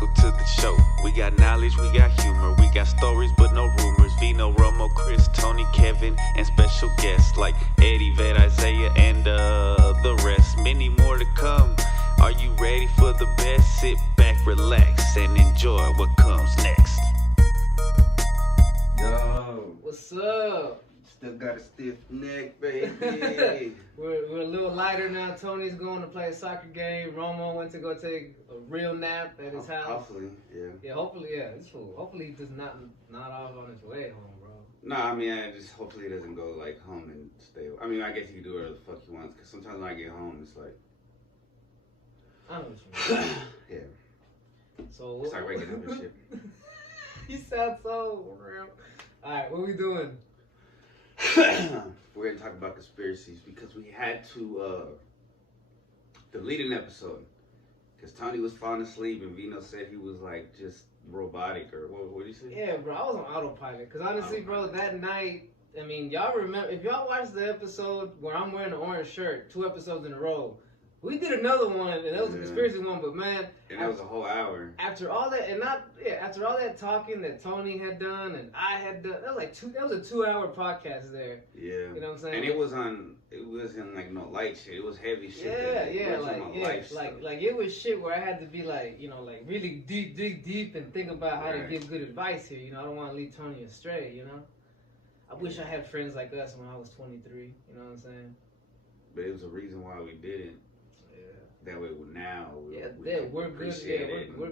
welcome to the show. We got knowledge, we got humor, we got stories but no rumors. Vino, Romo, Chris, Toney, Kevin, and special guests like Eddie, Vet, Isaiah, and the rest. Many more to come. Are you ready for the best? Sit back, relax, and enjoy what comes next. Yo, What's up? still got a stiff neck, baby. We're a little lighter now. Tony's going to play a soccer game. Romo went to go take a real nap at his house. Hopefully, yeah. Yeah, hopefully, yeah, it's cool. Hopefully he does not off on his way home, bro. No, I mean, I just hopefully he doesn't go like home and stay. I mean, I guess he can do whatever the fuck he wants. Cause sometimes when I get home, it's like, I know what you mean. yeah, So start waking up and shit. You sound so real. All right, what we doing? We're gonna talk about conspiracies because we had to delete an episode because Toney was falling asleep and Vino said he was like just robotic or what did you say? Yeah, bro, I was on autopilot. Cause honestly, bro, that night, I mean, y'all remember if y'all watched the episode where I'm wearing an orange shirt, 2 episodes in a row. We did another one, and that was a conspiracy one. But man, and that was a whole hour. After all that, after all that talking that Toney had done and I had done, that was a 2-hour podcast there. Yeah, you know what I'm saying? And it wasn't like no light shit. It was heavy shit. Like it was shit where I had to be like, you know, like really dig deep and think about how to give good advice here. You know, I don't want to lead Toney astray. You know, I wish I had friends like us when I was 23. You know what I'm saying? But it was a reason why we didn't. That way, we're good. Yeah, we're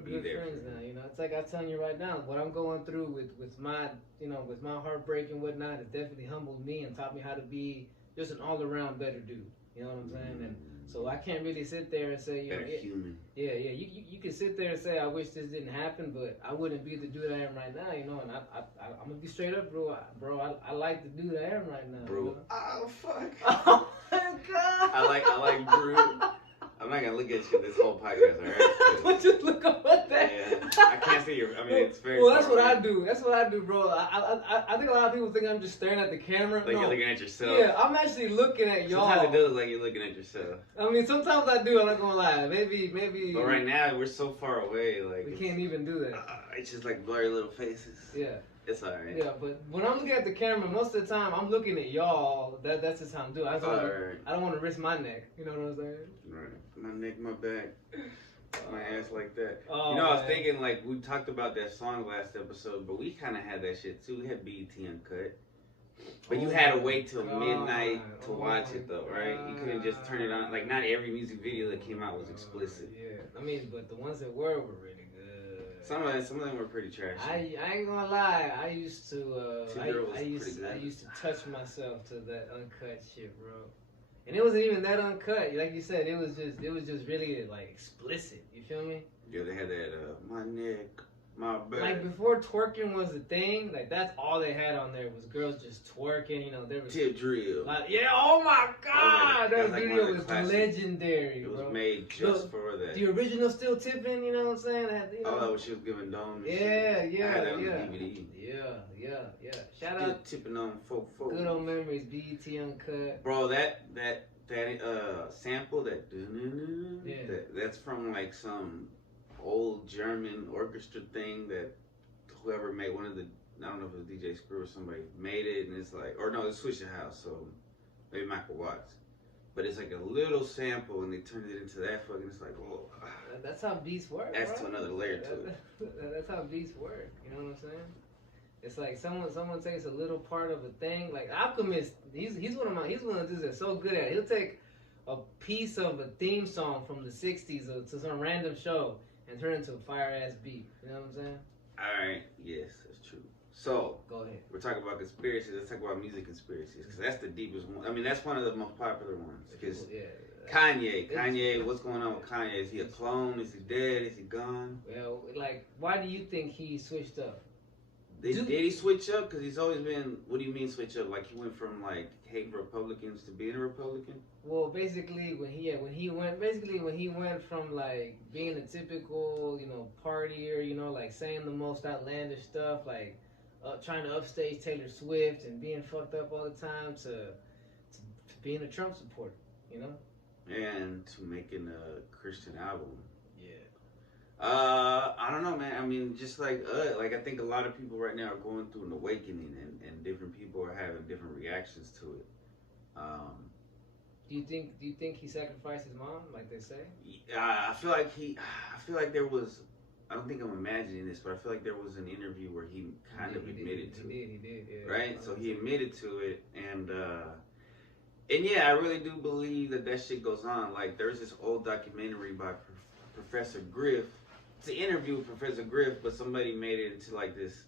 good friends now. You know, it's like I'm telling you right now, what I'm going through with my, you know, with my heartbreak and whatnot, has definitely humbled me and taught me how to be just an all-around better dude. You know what I'm saying? And so I can't really sit there and say, you know, human. Yeah. You can sit there and say, I wish this didn't happen, but I wouldn't be the dude I am right now. You know, and I'm gonna be straight up, bro. I like the dude I am right now. Bro. You know? Oh fuck. Oh my God. I like Drew. I'm not gonna look at you this whole podcast, alright? But just look up at that. Yeah, I can't see your. I mean, it's very. Well, that's what I do. That's what I do, bro. I think a lot of people think I'm just staring at the camera. Like you're looking at yourself. Yeah, I'm actually looking at y'all. Sometimes it does look like you're looking at yourself. I mean, sometimes I do. I'm not gonna lie. Maybe. But right now we're so far away. Like we can't even do that. It's just like blurry little faces. Yeah. It's alright. Yeah, but when I'm looking at the camera, most of the time I'm looking at y'all. That's just how I'm doing. I don't want to risk my neck. You know what I'm saying? Right. My neck, my back, my ass like that. Oh, you know, I was thinking like we talked about that song last episode, but we kind of had that shit too. We had BET Uncut, but you had to wait till midnight to watch it though, right? You couldn't just turn it on. Like not every music video that came out was explicit. Yeah, I mean, but the ones that were really good. Some of them were pretty trashy. I ain't gonna lie. I used to I used to touch myself to that uncut shit, bro. And it wasn't even that uncut. Like you said, it was just really like explicit. You feel me? Yeah, they had that my neck, my back. Like before twerking was a thing, like that's all they had on there was girls just twerking. You know, there was tip drill. Like, yeah, oh my God, that like video was legendary. It was made just for that. The original Still Tipping, you know what I'm saying? You know, that was she was giving Dome. Yeah. I had that on DVD. Yeah. Shout Still out. tipping on folk. Good old memories, BET Uncut. Bro, that sample that's from like some old German orchestra thing that whoever made one of the, I don't know if it was DJ Screw or somebody made it, and it's like, or no, it's Switch the House, so maybe Michael Watts. But it's like a little sample, and they turned it into that fucking. It's like, whoa. That's how beats work. That's bro. to another layer to it. That's how beats work. You know what I'm saying? It's like someone takes a little part of a thing. Like Alchemist, he's one of the dudes that's so good at it. He'll take a piece of a theme song from the '60s to some random show and turn it into a fire ass beat. You know what I'm saying? All right. Yes, that's true. So go ahead. We're talking about conspiracies. Let's talk about music conspiracies because that's the deepest one. I mean, that's one of the most popular ones. Because Kanye, what's going on with Kanye? Is he a clone? Is he dead? Is he gone? Well, like, why do you think he switched up? Did he switch up? Because he's always been. What do you mean switch up? Like he went from like hating Republicans to being a Republican? Well, basically when he went from like being a typical, you know, partier, you know, like saying the most outlandish stuff, like trying to upstage Taylor Swift and being fucked up all the time, to being a Trump supporter, you know, and to making a Christian album. Yeah. I don't know, man. I mean, just like I think a lot of people right now are going through an awakening, and different people are having different reactions to it. Um, Do you think he sacrificed his mom, like they say? I feel like I feel like there was. I don't think I'm imagining this, but I feel like there was an interview where he kind of admitted to it. He did, yeah. Right? So he admitted to it, and yeah, I really do believe that shit goes on. Like, there's this old documentary by Professor Griff. It's an interview with Professor Griff, but somebody made it into like this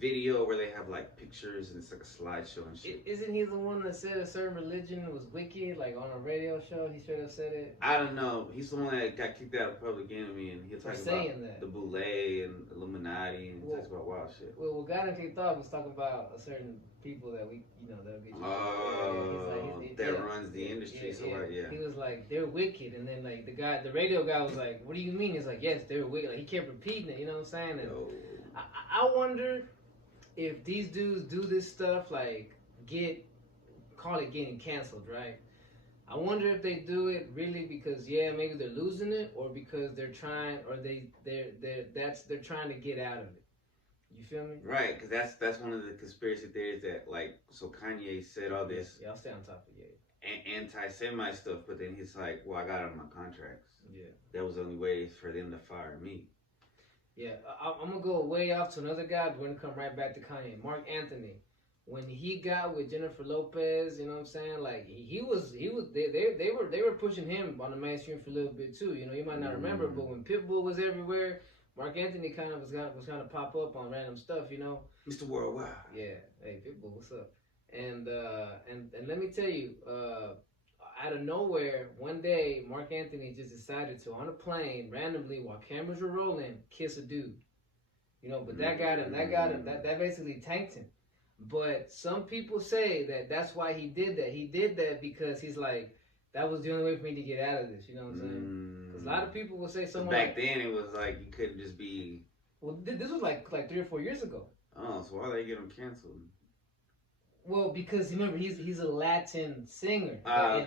video where they have like pictures and it's like a slideshow and shit. Isn't he the one that said a certain religion was wicked? Like on a radio show, he straight up said it. I don't know. He's the one that got kicked out of Public Enemy, and he talks about the Boule and Illuminati, and he talks about wild shit. Well, what got him kicked off was talking about a certain people that we, that get you. Oh, that runs the industry. He was like, they're wicked, and then like the radio guy was like, what do you mean? He's like, yes, they're wicked. Like he kept repeating it. You know what I'm saying? And I wonder if these dudes do this stuff, like call it getting canceled, right? I wonder if they do it really because maybe they're losing it, or because they're trying, or they're trying to get out of it. You feel me? Right, because that's one of the conspiracy theories that so Kanye said all this. Yeah, I'll stay on top of it. Anti-Semite stuff, but then he's like, well, I got it on my contracts. Yeah. That was the only way for them to fire me. Yeah, I'm gonna go way off to another guy, but we're gonna come right back to Kanye. Mark Anthony, when he got with Jennifer Lopez, you know what I'm saying? Like they were pushing him on the mainstream for a little bit too. You know, you might not remember, but when Pitbull was everywhere, Mark Anthony kind of was trying to pop up on random stuff. You know, Mr. Worldwide. Yeah, hey Pitbull, what's up? And let me tell you, out of nowhere, one day, Mark Anthony just decided to, on a plane, randomly, while cameras were rolling, kiss a dude. You know, but that got him, that basically tanked him. But some people say that that's why he did that. He did that because he's like, that was the only way for me to get out of this, you know what I'm saying? Because a lot of people will say someone back then it was like, you couldn't just be... Well, this was like 3 or 4 years ago. Oh, so why they get him canceled? Well, because remember he's a Latin singer,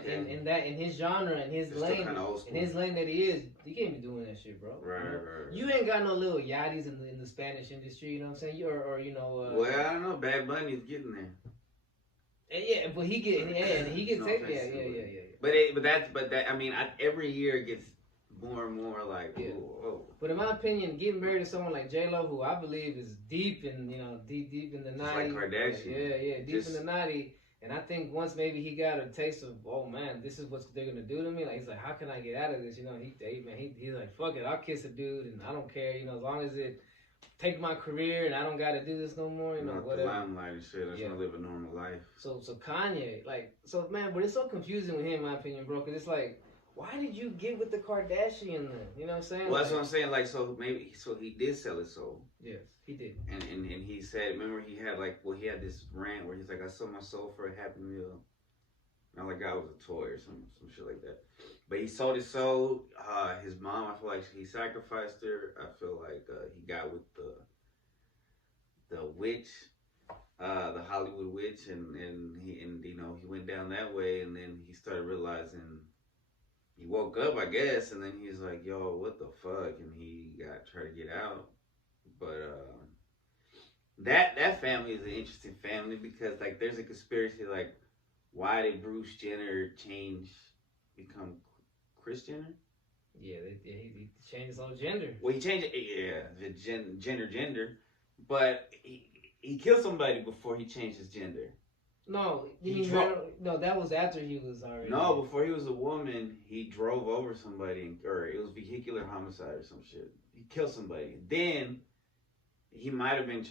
in his genre, in his lane, in his lane that he is, you can't be doing that shit, bro. Right. You ain't got no little yachties in the Spanish industry, you know what I'm saying? Or well, I don't know. Bad Bunny's getting there. And but he gets no taken. Yeah. But that I mean, every year it gets more and more like, whoa. But in my opinion, getting married to someone like J-Lo, who I believe is deep in the 90s. Like Kardashian. Deep in the 90s. And I think once maybe he got a taste of, oh man, this is what they're gonna do to me. Like he's like, how can I get out of this? You know, he's like, fuck it, I'll kiss a dude and I don't care. You know, as long as it take my career and I don't gotta do this no more. You know, whatever. The limelight and shit. I just wanna live a normal life. So Kanye, man, but it's so confusing with him, in my opinion, bro. Cause it's like, why did you get with the Kardashian then? You know what I'm saying? Well, that's what I'm saying. Like, so he did sell his soul. Yes, he did. And he said, remember he had this rant where he's like, I sold my soul for a Happy Meal. Not like God was a toy or some shit like that. But he sold his soul. His mom, I feel like he sacrificed her. I feel like he got with the witch, the Hollywood witch, and he went down that way, and then he started realizing. He woke up, I guess, and then he's like, yo, what the fuck? And he tried to get out. But that family is an interesting family because, like, there's a conspiracy, like, why did Bruce Jenner become Kris Jenner? Yeah, he changed his own gender. Well, he changed it, the gender. But he killed somebody before he changed his gender. No, no, that was after he was already. No, before he was a woman, he drove over somebody, or it was vehicular homicide or some shit. He killed somebody. Then he might have been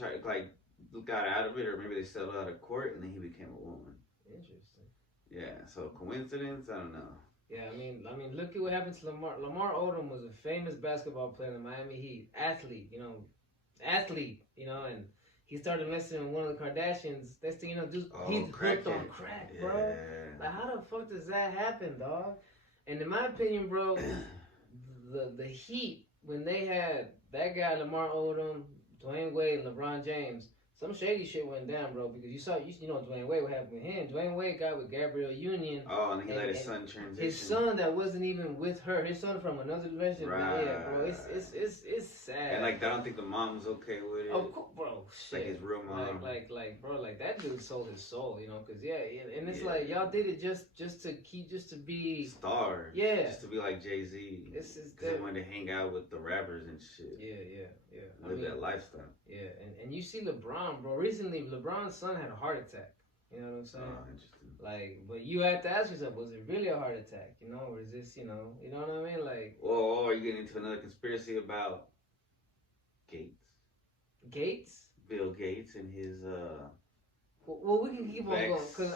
got out of it, or maybe they settled out of court, and then he became a woman. Interesting. Yeah. So coincidence? I don't know. Yeah, I mean, look at what happened to Lamar. Lamar Odom was a famous basketball player in the Miami Heat, athlete, and. He started messing with one of the Kardashians. Next thing you know, dude, he's hooked on crack, bro. Yeah. Like, how the fuck does that happen, dog? And in my opinion, bro, the Heat, when they had that guy, Lamar Odom, Dwayne Wade, and LeBron James, some shady shit went down, bro. Because you know Dwayne Wade, what happened with him? Dwayne Wade got with Gabrielle Union. Oh, and he let his son transition. His son that wasn't even with her. His son from another relationship. Right. Yeah, bro. It's sad. And like, I don't think the mom was okay with it. Of course, bro. Shit. Like his real mom. Like, bro, like that dude sold his soul, you know, cause and it's like y'all did it just to be stars. Yeah. Just to be like Jay-Z. Because they wanted to hang out with the rappers and shit. Yeah. Live that lifestyle. Yeah, and you see LeBron, bro. Recently, LeBron's son had a heart attack. You know what I'm saying? Oh, interesting. Like, but you have to ask yourself, was it really a heart attack? You know, or is this, you know what I mean? Like, well, are you getting into another conspiracy about Gates? Gates? Bill Gates and his Well, we can keep on going because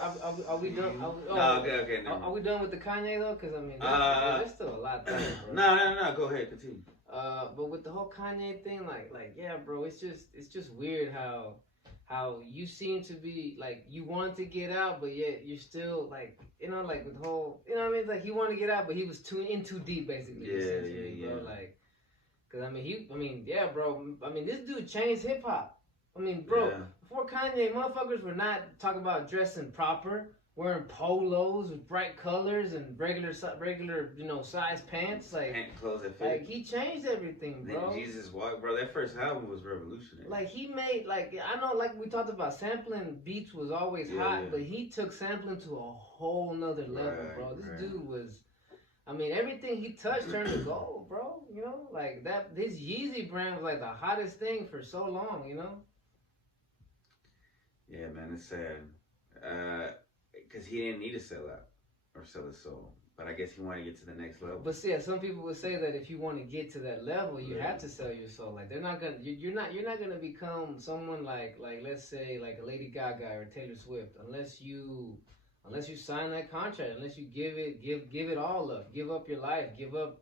are we done? Okay. Are we done with the Kanye though? Because I mean, there's still a lot there, bro. No. Go ahead, continue. But with the whole Kanye thing, like yeah, bro, it's just weird how you seem to be like you want to get out, but yet you're still like like with the whole what I mean, like he wanted to get out, but he was too deep basically. Yeah. Bro. Like, cause I mean, yeah, bro. I mean, this dude changed hip hop. I mean, bro, before Kanye, motherfuckers were not talking about dressing proper, wearing polos with bright colors and regular size pants. Like, clothes that fit. Like, he changed everything, bro. Then Jesus Walk, bro. That first album was revolutionary. Like, he made, like, I know, like we talked about, sampling beats was always hot, but he took sampling to a whole nother level, bro. This dude was, I mean, everything he touched turned to gold, bro. You know, like that. This Yeezy brand was like the hottest thing for so long, you know. Yeah, man, it's sad. Because he didn't need to sell out or sell his soul. But I guess he wanted to get to the next level. But see, some people would say that if you want to get to that level, you have to sell your soul. Like they're not gonna, you're not gonna become someone like let's say like a Lady Gaga or Taylor Swift unless you sign that contract, unless you give it all up, give up your life, give up,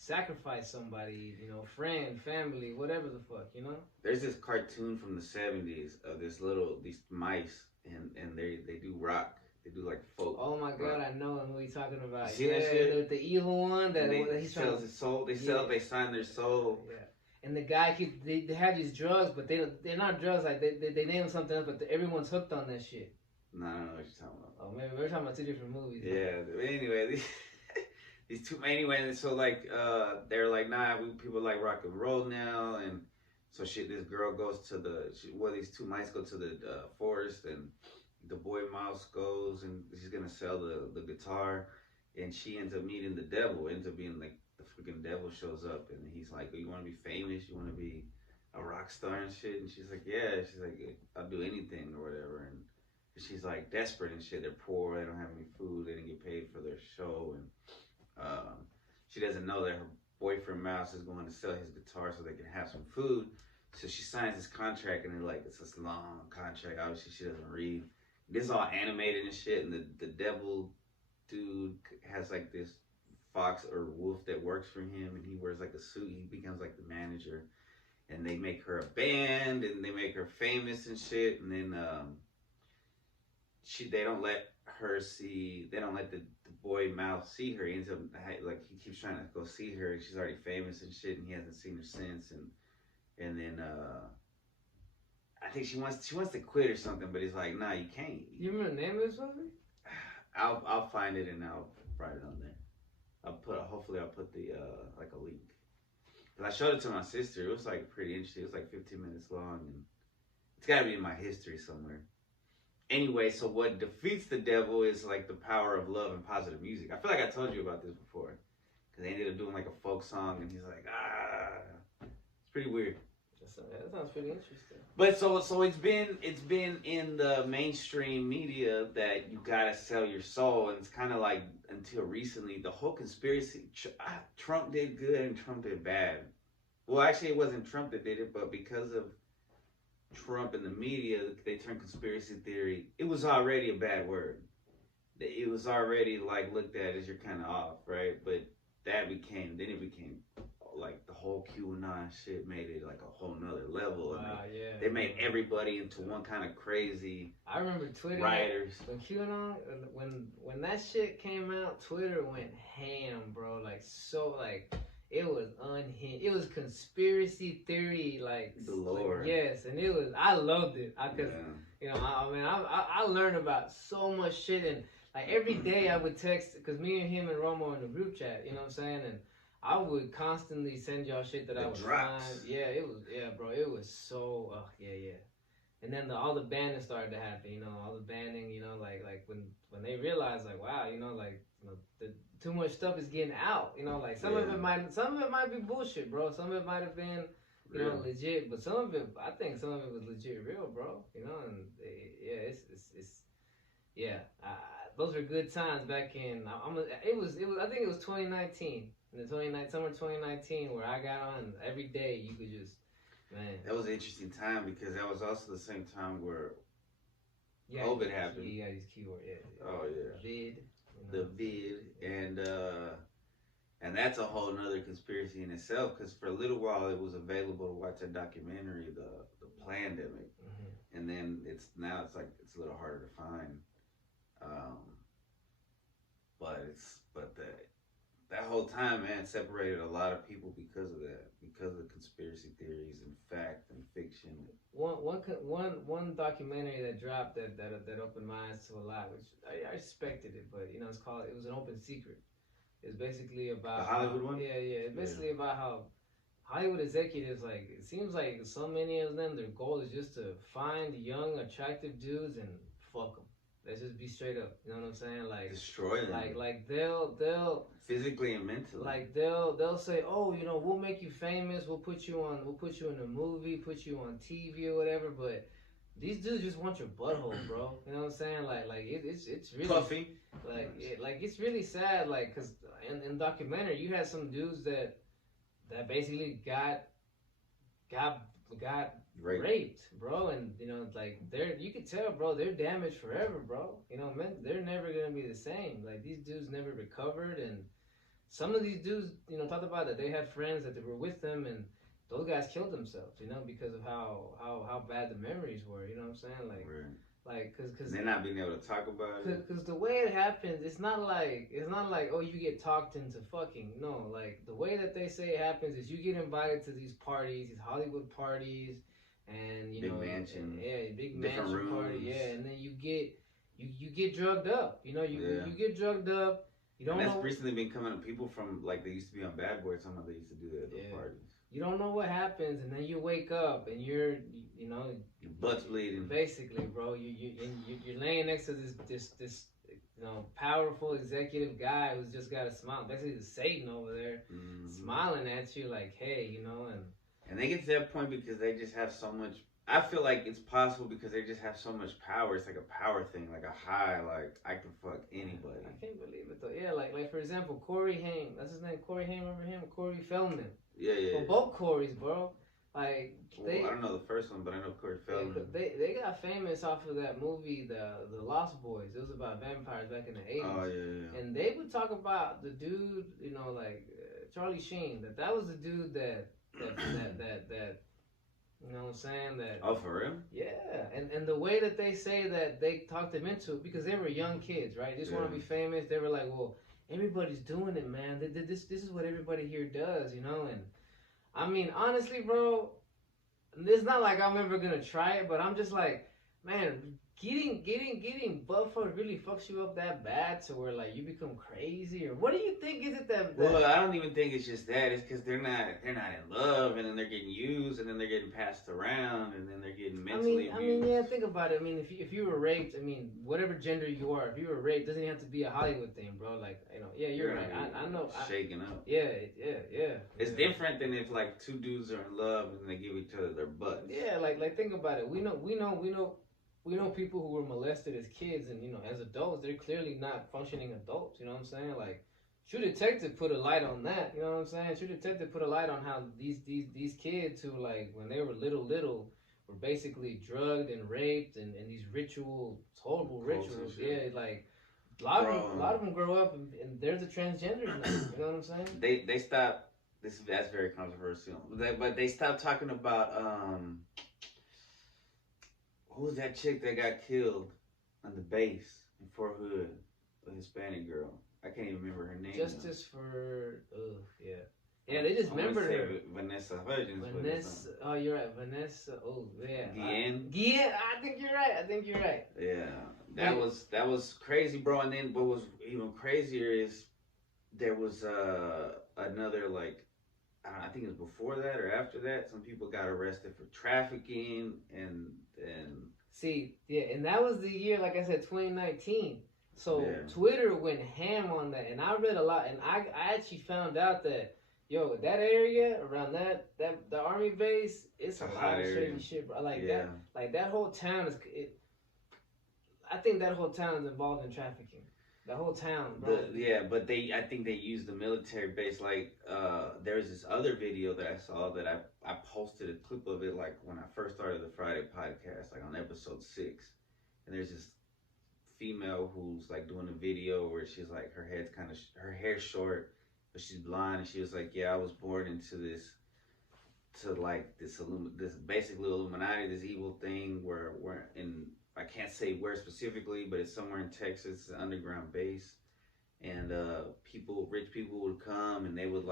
sacrifice somebody, friend, family, whatever the fuck, There's this cartoon from the 70s of these mice and they do rock. They do like folk. Oh my god, I know what you're talking about. You see that shit? The evil one that he sells his soul. They sign their soul. Yeah. And the guy they have these drugs, but they're not drugs. Like they name something else, but everyone's hooked on that shit. No, I don't know what you're talking about. Oh, maybe we're talking about two different movies. Yeah. Anyway, these two. Anyway, so like they're like, nah, people like rock and roll now, and so this girl goes to these two mice go to the forest, and the boy mouse goes and she's gonna sell the guitar, and she ends up meeting the devil. Ends up being like the freaking devil shows up, and he's like, "You want to be famous? You want to be a rock star and shit?" And she's like, "Yeah." She's like, "I'll do anything or whatever." And she's like desperate and shit. They're poor. They don't have any food. They didn't get paid for their show, and she doesn't know that her boyfriend Mouse is going to sell his guitar so they can have some food. So she signs this contract, and it's this long contract. Obviously, she doesn't read. This is all animated and shit, and the devil dude has like this fox or wolf that works for him, and he wears like a suit. He becomes like the manager, and they make her a band, and they make her famous and shit, and then they don't let the boy Mouse see her. He ends up like he keeps trying to go see her, and she's already famous and shit, and he hasn't seen her since, and then I think she wants to quit or something, but he's like, nah, you can't. You remember the name of this movie? I'll find it and I'll write it on there. Hopefully I'll put the like a link. Cause I showed it to my sister. It was like pretty interesting. It was like 15 minutes long, and it's got to be in my history somewhere. Anyway, so what defeats the devil is like the power of love and positive music. I feel like I told you about this before, cause they ended up doing like a folk song, and he's like, it's pretty weird. That sounds pretty interesting. But so it's been in the mainstream media that you gotta sell your soul, and it's kind of like until recently the whole conspiracy. Trump did good and Trump did bad. Well, actually, it wasn't Trump that did it, but because of Trump and the media, they turned conspiracy theory. It was already a bad word. It was already like looked at as you're kind of off, right? But it became like the whole QAnon shit made it like a whole nother level. Wow, they made everybody into one kind of crazy. I remember Twitter rioters. When QAnon, when that shit came out, Twitter went ham, bro. Like so, like It was unhinged. It was conspiracy theory, like galore. Yes, and it was. I loved it. I learned about so much shit, and like every day I would text because me and him and Romo in the group chat. You know what I'm saying? And I would constantly send y'all shit that I would find. Yeah, it was. Yeah, bro. It was so. Yeah. And then all the banning started to happen. You know, all the banning. You know, like when they realized, like, wow, you know, like, you know, the too much stuff is getting out. You know, like some of it might be bullshit, bro. Some of it might have been, you know, legit, but some of it, I think some of it was legit real, bro. You know, and those were good times back in. I think it was 2019. In the summer 2019, where I got on every day, you could just, man. That was an interesting time because that was also the same time where COVID happened. Yeah, these keywords. Yeah. Oh yeah. Vid. The vid, and that's a whole nother conspiracy in itself. Because for a little while it was available to watch a documentary, the Plandemic, and then it's like it's a little harder to find. But that whole time, man, separated a lot of people because of that, because of conspiracy theories and fact and fiction. One documentary that dropped that opened my eyes to a lot, which I respected it, but you know, it was An Open Secret. It's basically about the Hollywood one. Yeah. It's basically about how Hollywood executives, like, it seems like so many of them, their goal is just to find young, attractive dudes and fuck them. Let's just be straight up. You know what I'm saying? Like, destroy them. Like they'll physically and mentally. Like they'll say, oh, you know, we'll make you famous. We'll put you in a movie, put you on TV or whatever. But these dudes just want your butthole, bro. You know what I'm saying? It's really puffy. Like it's really sad. Like, cause in documentary you had some dudes that basically got raped, bro, and you know, like you could tell, bro, they're damaged forever, bro. You know, man, they're never gonna be the same. Like, these dudes never recovered, and some of these dudes, you know, talked about that they had friends that they were with them, and those guys killed themselves, you know, because of how bad the memories were. You know what I'm saying? Like, right. Like, cause they're not being able to talk about it. Cause the way it happens, it's not like oh, you get talked into fucking. No, like, the way that they say it happens is you get invited to these parties, these Hollywood parties, and you know, big mansion party, and then you get drugged up. You know, you get drugged up. You don't. And that's recently been coming up. People from, like, they used to be on Bad Boys. Somehow they used to do that at those parties. You don't know what happens, and then you wake up and you're, you know, your butt's bleeding. Basically, bro, you're laying next to this you know, powerful executive guy who's just got a smile. Basically, the Satan over there, smiling at you like, hey, you know, and they get to that point because they just have so much. I feel like it's possible because they just have so much power. It's like a power thing, like a high. Like, I can fuck anybody. I can't believe it though. Yeah, like for example, Corey Haim. That's his name. Corey Haim. Remember him? Corey Feldman. Yeah. Well, both Corys, bro. Like, I don't know the first one, but I know Corey Feldman. They got famous off of that movie, the Lost Boys. It was about vampires back in the 80s. Oh yeah. And they would talk about the dude, you know, like Charlie Sheen. That was the dude that you know what I'm saying? That. Oh, for real? Yeah, and the way that they say that they talked them into it, because they were young kids, right? They just want to be famous. They were like, well, everybody's doing it, man. This is what everybody here does, you know? And I mean, honestly, bro, it's not like I'm ever gonna try it, but I'm just like, man, getting butt fucked really fucks you up that bad to where, like, you become crazy? Or what do you think? Is it that? Well, I don't even think it's just that. It's because they're not in love, and then they're getting used, and then they're getting passed around, and then they're getting mentally abused. I mean, yeah, think about it. I mean, if you were raped, I mean, whatever gender you are, if you were raped, doesn't have to be a Hollywood thing, bro. Like, you know, yeah, you're right. I know. Shaking up. Yeah. It's different than if, like, two dudes are in love and they give each other their butts. Yeah, like think about it. We know people who were molested as kids, and, you know, as adults, they're clearly not functioning adults. You know what I'm saying? Like, True Detective put a light on that. You know what I'm saying? True Detective put a light on how these kids who, like, when they were little, were basically drugged and raped, and these horrible rituals. Yeah, like, a lot of them grow up and they're the transgenders now. You know what I'm saying? They stop. That's very controversial. But they stopped talking about who was that chick that got killed on the base in Fort Hood? The Hispanic girl. I can't even remember her name. Justice for... yeah. Yeah, they just remembered her. Vanessa Hudgens. Vanessa. Oh, you're right. Vanessa. Oh, yeah. Guillen. I think you're right. Yeah, that was crazy, bro. And then what was even crazier is there was another like I think it was before that or after that. Some people got arrested for trafficking and see, yeah, and that was the year, like I said, 2019. So Twitter went ham on that, and I read a lot, and I actually found out that that area around the army base, it's a lot of shady shit, bro. Like that whole town I think that whole town is involved in trafficking. The whole town, bro. But I think they used the military base. Like, there's this other video that I saw that I posted a clip of it, like, when I first started the Friday podcast, like, on episode 6. And there's this female who's, like, doing a video where she's, like, her hair's short, but she's blind. And she was like, yeah, I was born into this basically Illuminati, this evil thing where we're in... I can't say where specifically, but it's somewhere in Texas, an underground base. And rich people would come, and they would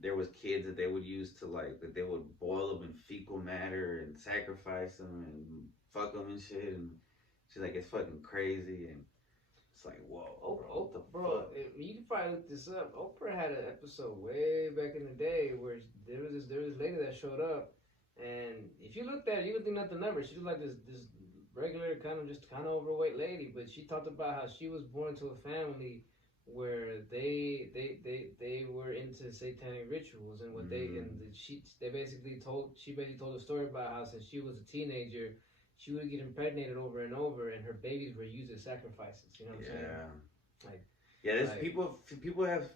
there was kids that they would use that they would boil them in fecal matter and sacrifice them and fuck them and shit. And she's like, it's fucking crazy. And it's like, whoa. Oprah, bro, you can probably look this up. Oprah had an episode way back in the day where there was this lady that showed up. And if you looked at her, you would think nothing of her. She was like this regular kind of overweight lady, but she talked about how she was born to a family where they were into satanic rituals, and what she basically told a story about how since she was a teenager she would get impregnated over and over, and her babies were used as sacrifices. You know what I'm saying? There's people have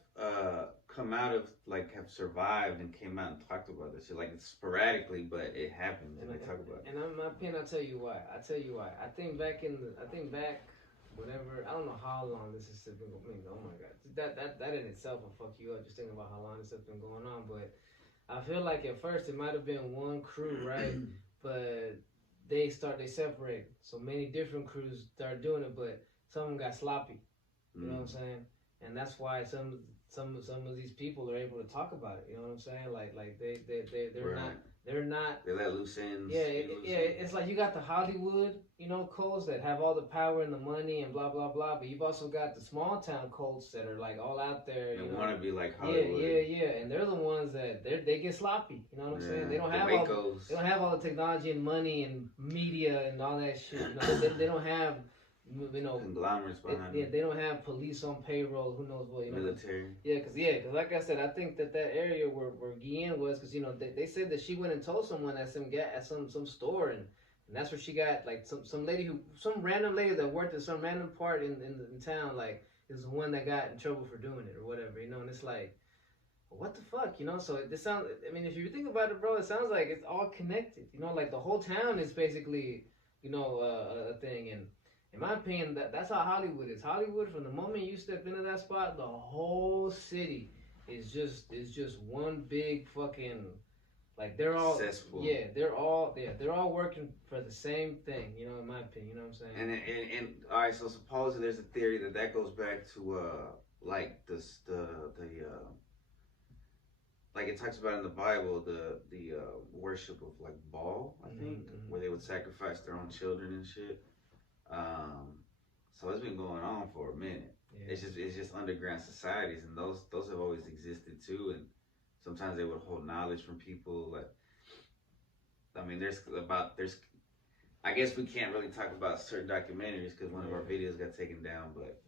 come out of have survived and came out and talked about this shit. Like, it's sporadically, but it happens, and they talk about it. And in my opinion, I'll tell you why. I think back whatever, I don't know how long this has been going. Oh my god, that in itself will fuck you up just thinking about how long this has been going on. But I feel like at first it might have been one crew, right? But they separate. So many different crews started doing it, but some of them got sloppy. You know what I'm saying? And that's why some of these people are able to talk about it. You know what I'm saying? Like they're not. They let loose ends. Yeah, it's like you got the Hollywood, cults that have all the power and the money and blah blah blah. But you've also got the small town cults that are like all out there. They want to be like Hollywood. Yeah, and they're the ones that they get sloppy. You know what I'm saying? They don't have all the technology and money and media and all that shit. They don't have. Conglomerates behind them. They don't have police on payroll. Who knows what? Military. Because like I said, I think that area where Guillen was, because they said that she went and told someone at some store, and that's where she got like some random lady that worked at some random part in town, like is the one that got in trouble for doing it or whatever, and it's like, what the fuck, So this sounds. I mean, if you think about it, bro, it sounds like it's all connected. Like the whole town is basically, a thing. And in my opinion, that's how Hollywood is. Hollywood, from the moment you step into that spot, the whole city is just one big fucking, like, they're all cesspool. They're all working for the same thing. In my opinion, you know what I'm saying? And all right, so supposedly there's a theory that goes back to like the like it talks about in the Bible the worship of like Baal, I think, where they would sacrifice their own children and shit. So it's been going on for a minute. Yeah. It's just underground societies, and those have always existed too. And sometimes they would hold knowledge from people. Like, I mean, there's. I guess we can't really talk about certain documentaries because one of our videos got taken down. But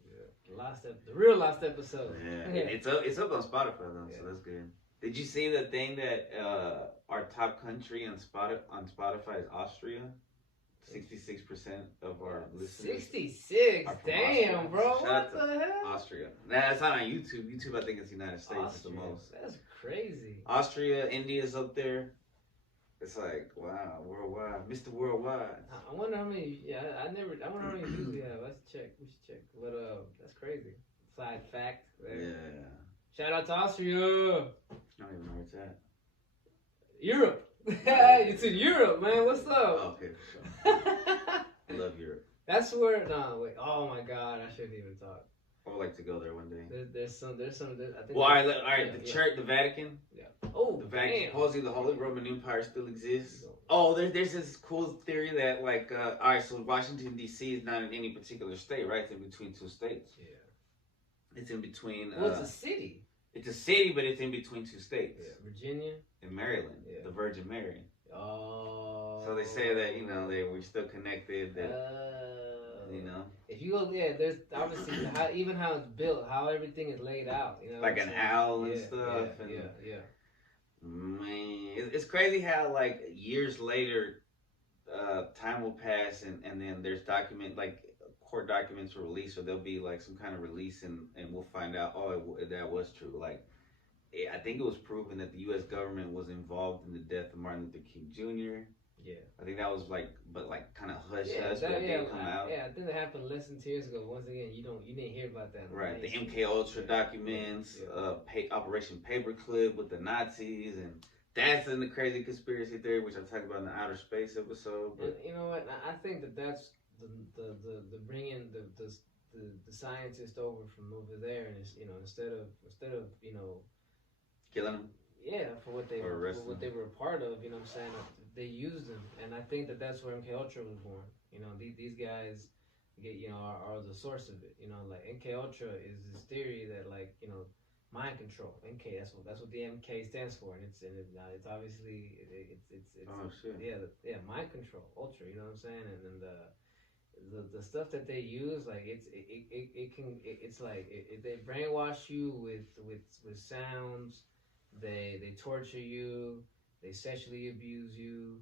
the real last episode. Yeah, it's up on Spotify though, so that's good. Did you see the thing that our top country on Spotify is Austria? 66% of our listeners. 66? Damn, bro. What the hell? Austria. Nah, it's not on YouTube. YouTube, I think it's United States. It's the most. That's crazy. Austria, India's up there. It's like, wow, worldwide. Mr. Worldwide. I wonder how many, I wonder how many views we have. We should check. But, that's crazy. Side fact. Yeah. Shout out to Austria. I don't even know where it's at. Europe. It's in Europe, man. What's up? Oh, okay, for sure. I love Europe. That's where. No, wait. Oh my God, I shouldn't even talk. I would like to go there one day. There's some. I think. Well, all right. The church, the Vatican. Yeah. Oh, the Vatican. damn. Supposedly, the Holy Roman Empire still exists. Oh, there's this cool theory that like, all right, so Washington D.C. is not in any particular state, right? It's in between two states. Yeah. It's in between. Well, it's a city. It's a city, but it's in between two states. Yeah. Virginia. And Maryland. Yeah. The Virgin Mary. Oh. So they say that we're still connected. That if you go, there's obviously how it's built, how everything is laid out. You know, like an owl and stuff. Yeah. Man, it's crazy how like years later, time will pass and then there's court documents were released, or there'll be like some kind of release and we'll find out that was true. Like I think it was proven that the U.S. government was involved in the death of Martin Luther King Jr. Yeah, I think that was kind of hush hush, but it didn't come out. Yeah, I think that happened less than 2 years ago. Once again, you didn't hear about that. Right, the MK Ultra documents, Operation Paperclip with the Nazis, and that's in the crazy conspiracy theory, which I talked about in the outer space episode. But and you know what? I think that's the bringing the scientist over from over there, and it's, instead of killing them. Yeah, for what they were a part of, you know what I'm saying? They used them, and I think that's where MK Ultra was born. These guys are the source of it. Like MK Ultra is this theory that mind control. MK, that's what the MK stands for, and it's obviously mind control, Ultra. You know what I'm saying? And then the stuff that they use, like they brainwash you with sounds. They torture you, they sexually abuse you,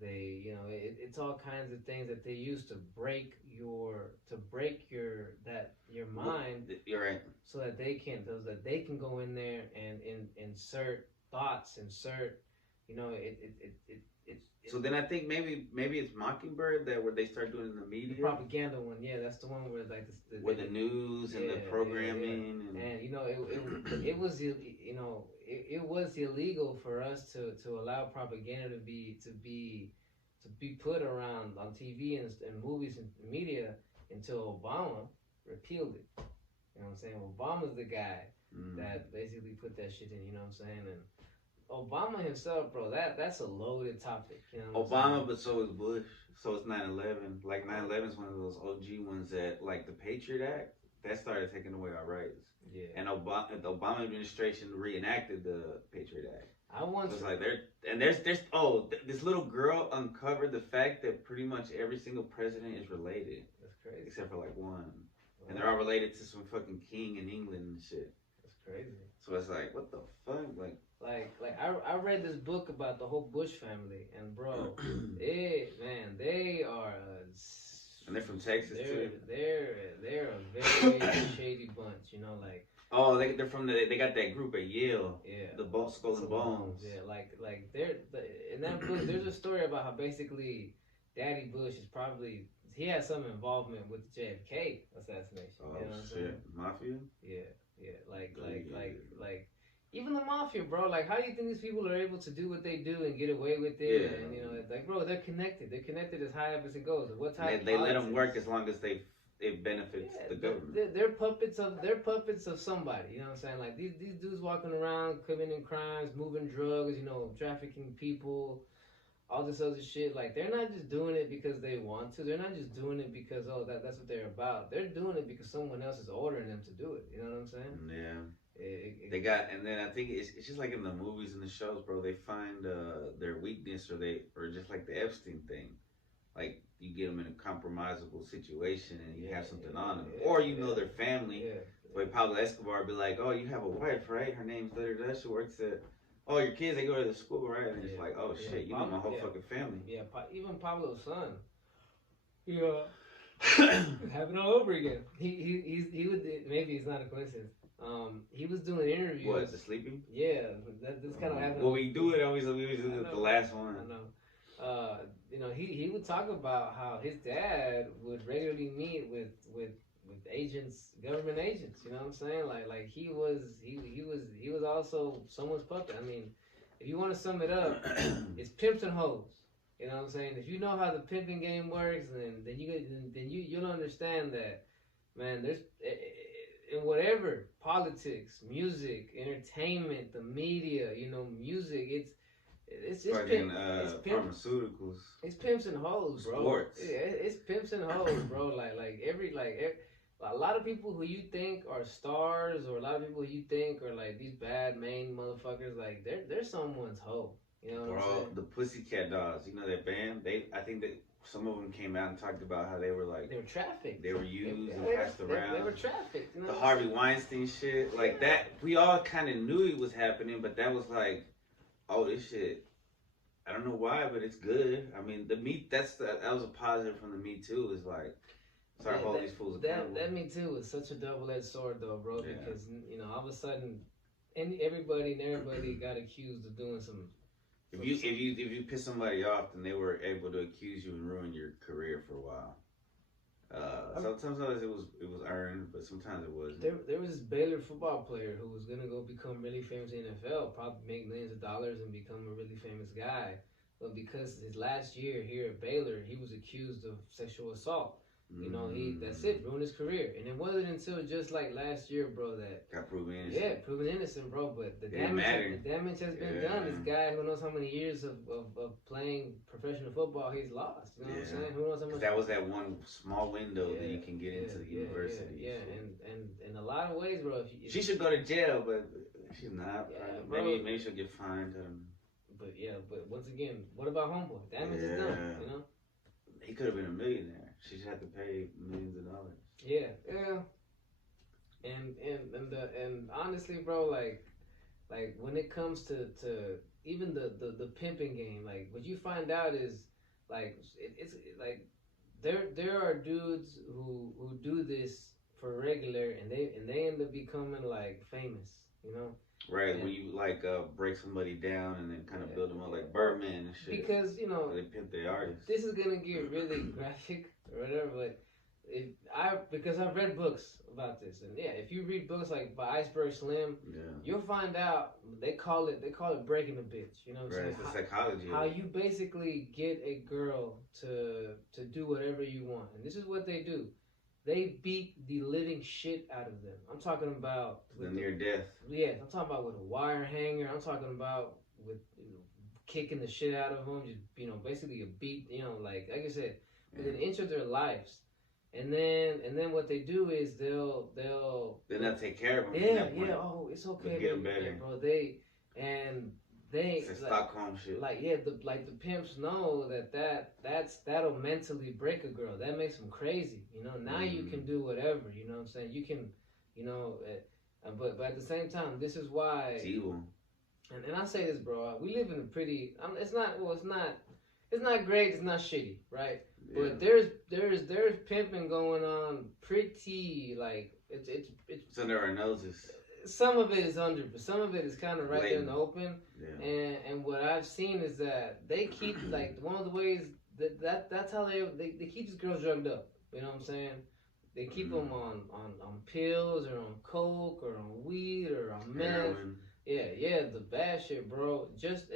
it's all kinds of things that they use to break your mind. You're right. So that they can go in there and insert thoughts, So then I think maybe it's Mockingbird where they start doing it in the media. The propaganda one, yeah, that's the one where like the news and the programming and it was it was illegal for us to allow propaganda to be put around on TV and movies and media until Obama repealed it. You know what I'm saying? Obama's the guy that basically put that shit in. You know what I'm saying? And Obama himself, bro, that's a loaded topic. You know Obama, but so is Bush. So is 9/11. Like 9/11 is one of those OG ones that, like the Patriot Act, that started taking away our rights. Yeah. And the Obama administration reenacted the Patriot Act. This little girl uncovered the fact that pretty much every single president is related. That's crazy. Except for like one. Wow. And they're all related to some fucking king in England and shit. That's crazy. So it's like, what the fuck? I read this book about the whole Bush family, and bro, they are and they're from Texas too. They're a very shady bunch, they're from they got that group at Yale. Yeah. The Skull and Bones. Yeah, in that book there's a story about how basically Daddy Bush he had some involvement with the JFK assassination. Oh, you know what I'm saying? Mafia? Yeah. Even the mafia, bro. Like, how do you think these people are able to do what they do and get away with it? Yeah. And bro, they're connected. They're connected as high up as it goes. What type? They let them work as long as it benefits the government. They're puppets of somebody. You know what I'm saying? Like these dudes walking around committing crimes, moving drugs, trafficking people, all this other shit. Like, they're not just doing it because they want to. They're not just doing it because that's what they're about. They're doing it because someone else is ordering them to do it. You know what I'm saying? Yeah. And then I think it's just like in the movies and the shows, bro. They find their weakness, or just like the Epstein thing, like you get them in a compromisable situation and you have something on them, or their family. Yeah. Like Pablo Escobar be like, oh, you have a wife, right? Her name's da. She works at. Oh, your kids, they go to the school, right? And it's like, oh shit, you know my whole fucking family. Yeah, even Pablo's son. Yeah. Happened all over again. He would, maybe it's not a coincidence. He was doing interviews. What, the sleeping? Yeah, this kind of happened. Well, we do it always. We always do it the last one. I know. He would talk about how his dad would regularly meet with agents, government agents. You know what I'm saying? Like he was also someone's puppet. I mean, if you want to sum it up, it's pimps and hoes. You know what I'm saying? If you know how the pimping game works, then you'll understand that, man. in whatever, politics, music, entertainment, the media, music. It's fucking pharmaceuticals. It's pimps and hoes, bro. Sports. Yeah, it's pimps and hoes, bro. A lot of people who you think are stars, or a lot of people who you think are like these bad main motherfuckers, like they're someone's hoe. You know what I'm saying? The Pussycat Dolls, you know that band? I think that some of them came out and talked about how they were trafficked. They were used and passed around. They were trafficked. You know? The Harvey Weinstein shit, like that. We all kind of knew it was happening, but that was like, oh, this shit. I don't know why, but it's good. I mean, that was a positive from the Me Too. Is like, start holding these fools accountable. That Me Too is such a double-edged sword, though, bro. Yeah. Because all of a sudden, everybody got accused of doing some. If you piss somebody off, then they were able to accuse you and ruin your career for a while. Sometimes it was earned, but sometimes it wasn't. There was this Baylor football player who was gonna go become really famous in the NFL, probably make millions of dollars and become a really famous guy. But because his last year here at Baylor, he was accused of sexual assault. That's it, ruined his career. And it wasn't until just like last year, bro, that got proven innocent. Yeah, proven innocent, bro. But the damage has been done. This guy who knows how many years of playing professional football he's lost. You know what I'm saying? Who knows how much? That was that one small window that you can get into the university. Yeah. And in a lot of ways, bro. If she should go to jail, but she's not. Maybe she'll get fined. But once again, what about homeboy? Damage is done. You know. He could have been a millionaire. She just had to pay millions of dollars. Yeah. And honestly, bro, like when it comes to even the pimping game, like what you find out is like it's like there are dudes who do this for regular, and they end up becoming like famous, you know. Right, when you break somebody down and then kind of build them up like Birdman and shit. Because they pimp their artists. This is gonna get really graphic or whatever, but because I've read books about this, and if you read books like by Iceberg Slim, you'll find out they call it breaking a bitch. You know what I'm saying? It's the psychology. How you basically get a girl to do whatever you want, and this is what they do. They beat the living shit out of them. I'm talking about the near death. Yeah, I'm talking about with a wire hanger. I'm talking about with kicking the shit out of them. Just basically a beat. Like I said, within an inch of their lives. And then what they do is they'll take care of them. Yeah. Oh, it's okay. Get them better, bro. It's Stockholm shit. The pimps know that'll mentally break a girl. That makes them crazy. Now you can do whatever. You know what I'm saying? You can, but at the same time, this is why. It's evil. And I say this, bro. We live in a pretty. It's not great. It's not shitty, right? Yeah. But there's pimping going on. Pretty it's under our noses. Some of it is under, but some of it is kind of right there in the open. Yeah. And what I've seen is that they keep one of the ways that's how they keep these girls drugged up. You know what I'm saying? They keep them on pills or on coke or on weed or on meth. Heroin. Yeah, the bad shit, bro. Because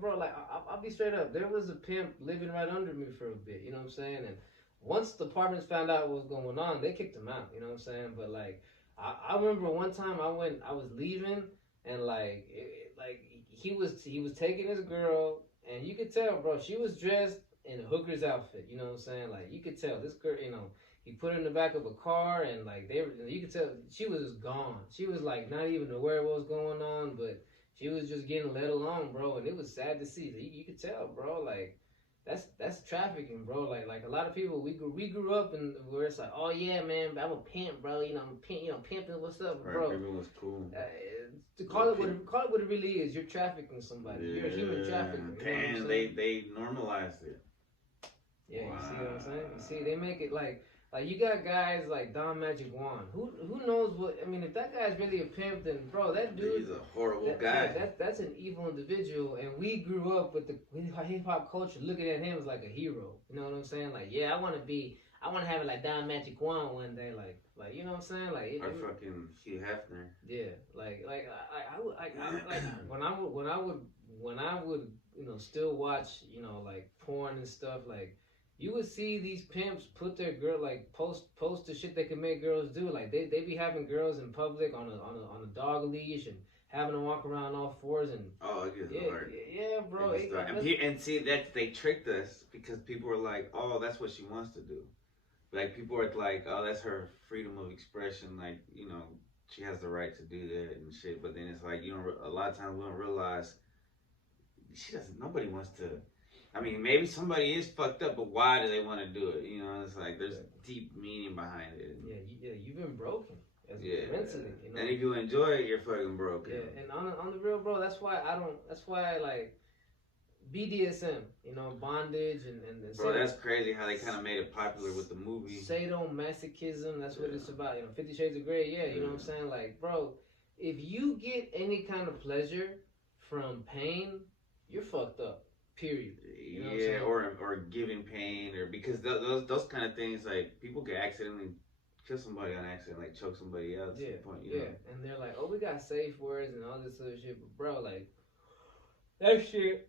bro, I'll be straight up. There was a pimp living right under me for a bit. You know what I'm saying? And once the apartments found out what was going on, they kicked him out. You know what I'm saying? But I remember one time I was leaving, and he was taking his girl, and you could tell, bro, she was dressed in a hooker's outfit. You know what I'm saying? You could tell this girl, he put her in the back of a car, and you could tell she was just gone. She was not even aware of what was going on, but she was just getting let alone, bro, and it was sad to see. You could tell, bro, that's trafficking, bro. Like a lot of people, we grew up in where it's oh yeah, man, I'm a pimp, bro. I'm a pimp, pimping. What's up, bro? Everyone was cool. To call it what it really is. You're trafficking somebody. You're a human trafficker. And they normalized it. Yeah, wow. You see what I'm saying? You see, they make it like you got guys like Don Magic Juan. Who knows what? I mean, if that guy's really a pimp, then bro, that dude. He's a horrible guy. That's an evil individual, and we grew up with the hip hop culture looking at him as like a hero. You know what I'm saying? I want to have it like Don Magic Juan one day, you know what I'm saying? Or fucking Hugh Hefner. Yeah, when I would still watch porn and stuff you would see these pimps put their girl like post the shit they can make girls do. Like they be having girls in public on a dog leash and having them walk around all fours and it gets yeah, hard. yeah, bro. And see that they tricked us because people were like, oh, that's what she wants to do. Like people are like, oh, that's her freedom of expression. Like she has the right to do that and shit. But then it's like a lot of times we don't realize she doesn't. Nobody wants to. I mean, maybe somebody is fucked up, but why do they want to do it? It's like there's deep meaning behind it. Yeah, you've been broken mentally. And if you enjoy it, you're fucking broken. Yeah, and on the real, bro, that's why I like BDSM, bondage and bro, that's crazy how they kind of made it popular with the movie. Sadomasochism, that's what it's about. 50 Shades of Grey, you know what I'm saying? Like, bro, if you get any kind of pleasure from pain, you're fucked up. Period. Or giving pain, or because those kind of things, like people can accidentally kill somebody on accident, like choke somebody else. Yeah, at the point, and they're like, oh, we got safe words and all this other shit, but bro, like that shit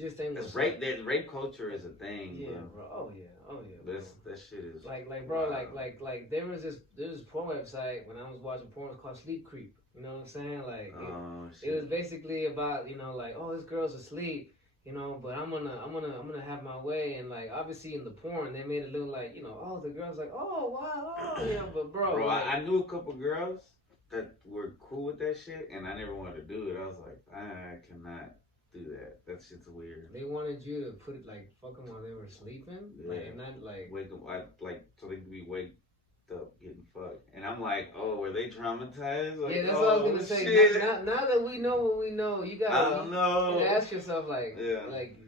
just ain't. Cause rape culture is a thing. Yeah, bro. Oh yeah. That shit is like bro, like there was this porn website when I was watching porn. It was called Sleep Creep. You know what I'm saying? Like it was basically about like, oh, this girl's asleep, but I'm gonna have my way, and like obviously in the porn they made it look like oh, the girl's like, oh wow, oh, but bro, like, I knew a couple girls that were cool with that shit, and I never wanted to do it. I was like, I cannot do that. That shit's weird. They wanted you to put it like fuck them while they were sleeping, like and not like wake them like so they could be waked up getting fucked, and I'm like, oh, were they traumatized? Like, yeah, that's what I was gonna say. Now that we know what we know, you gotta ask yourself like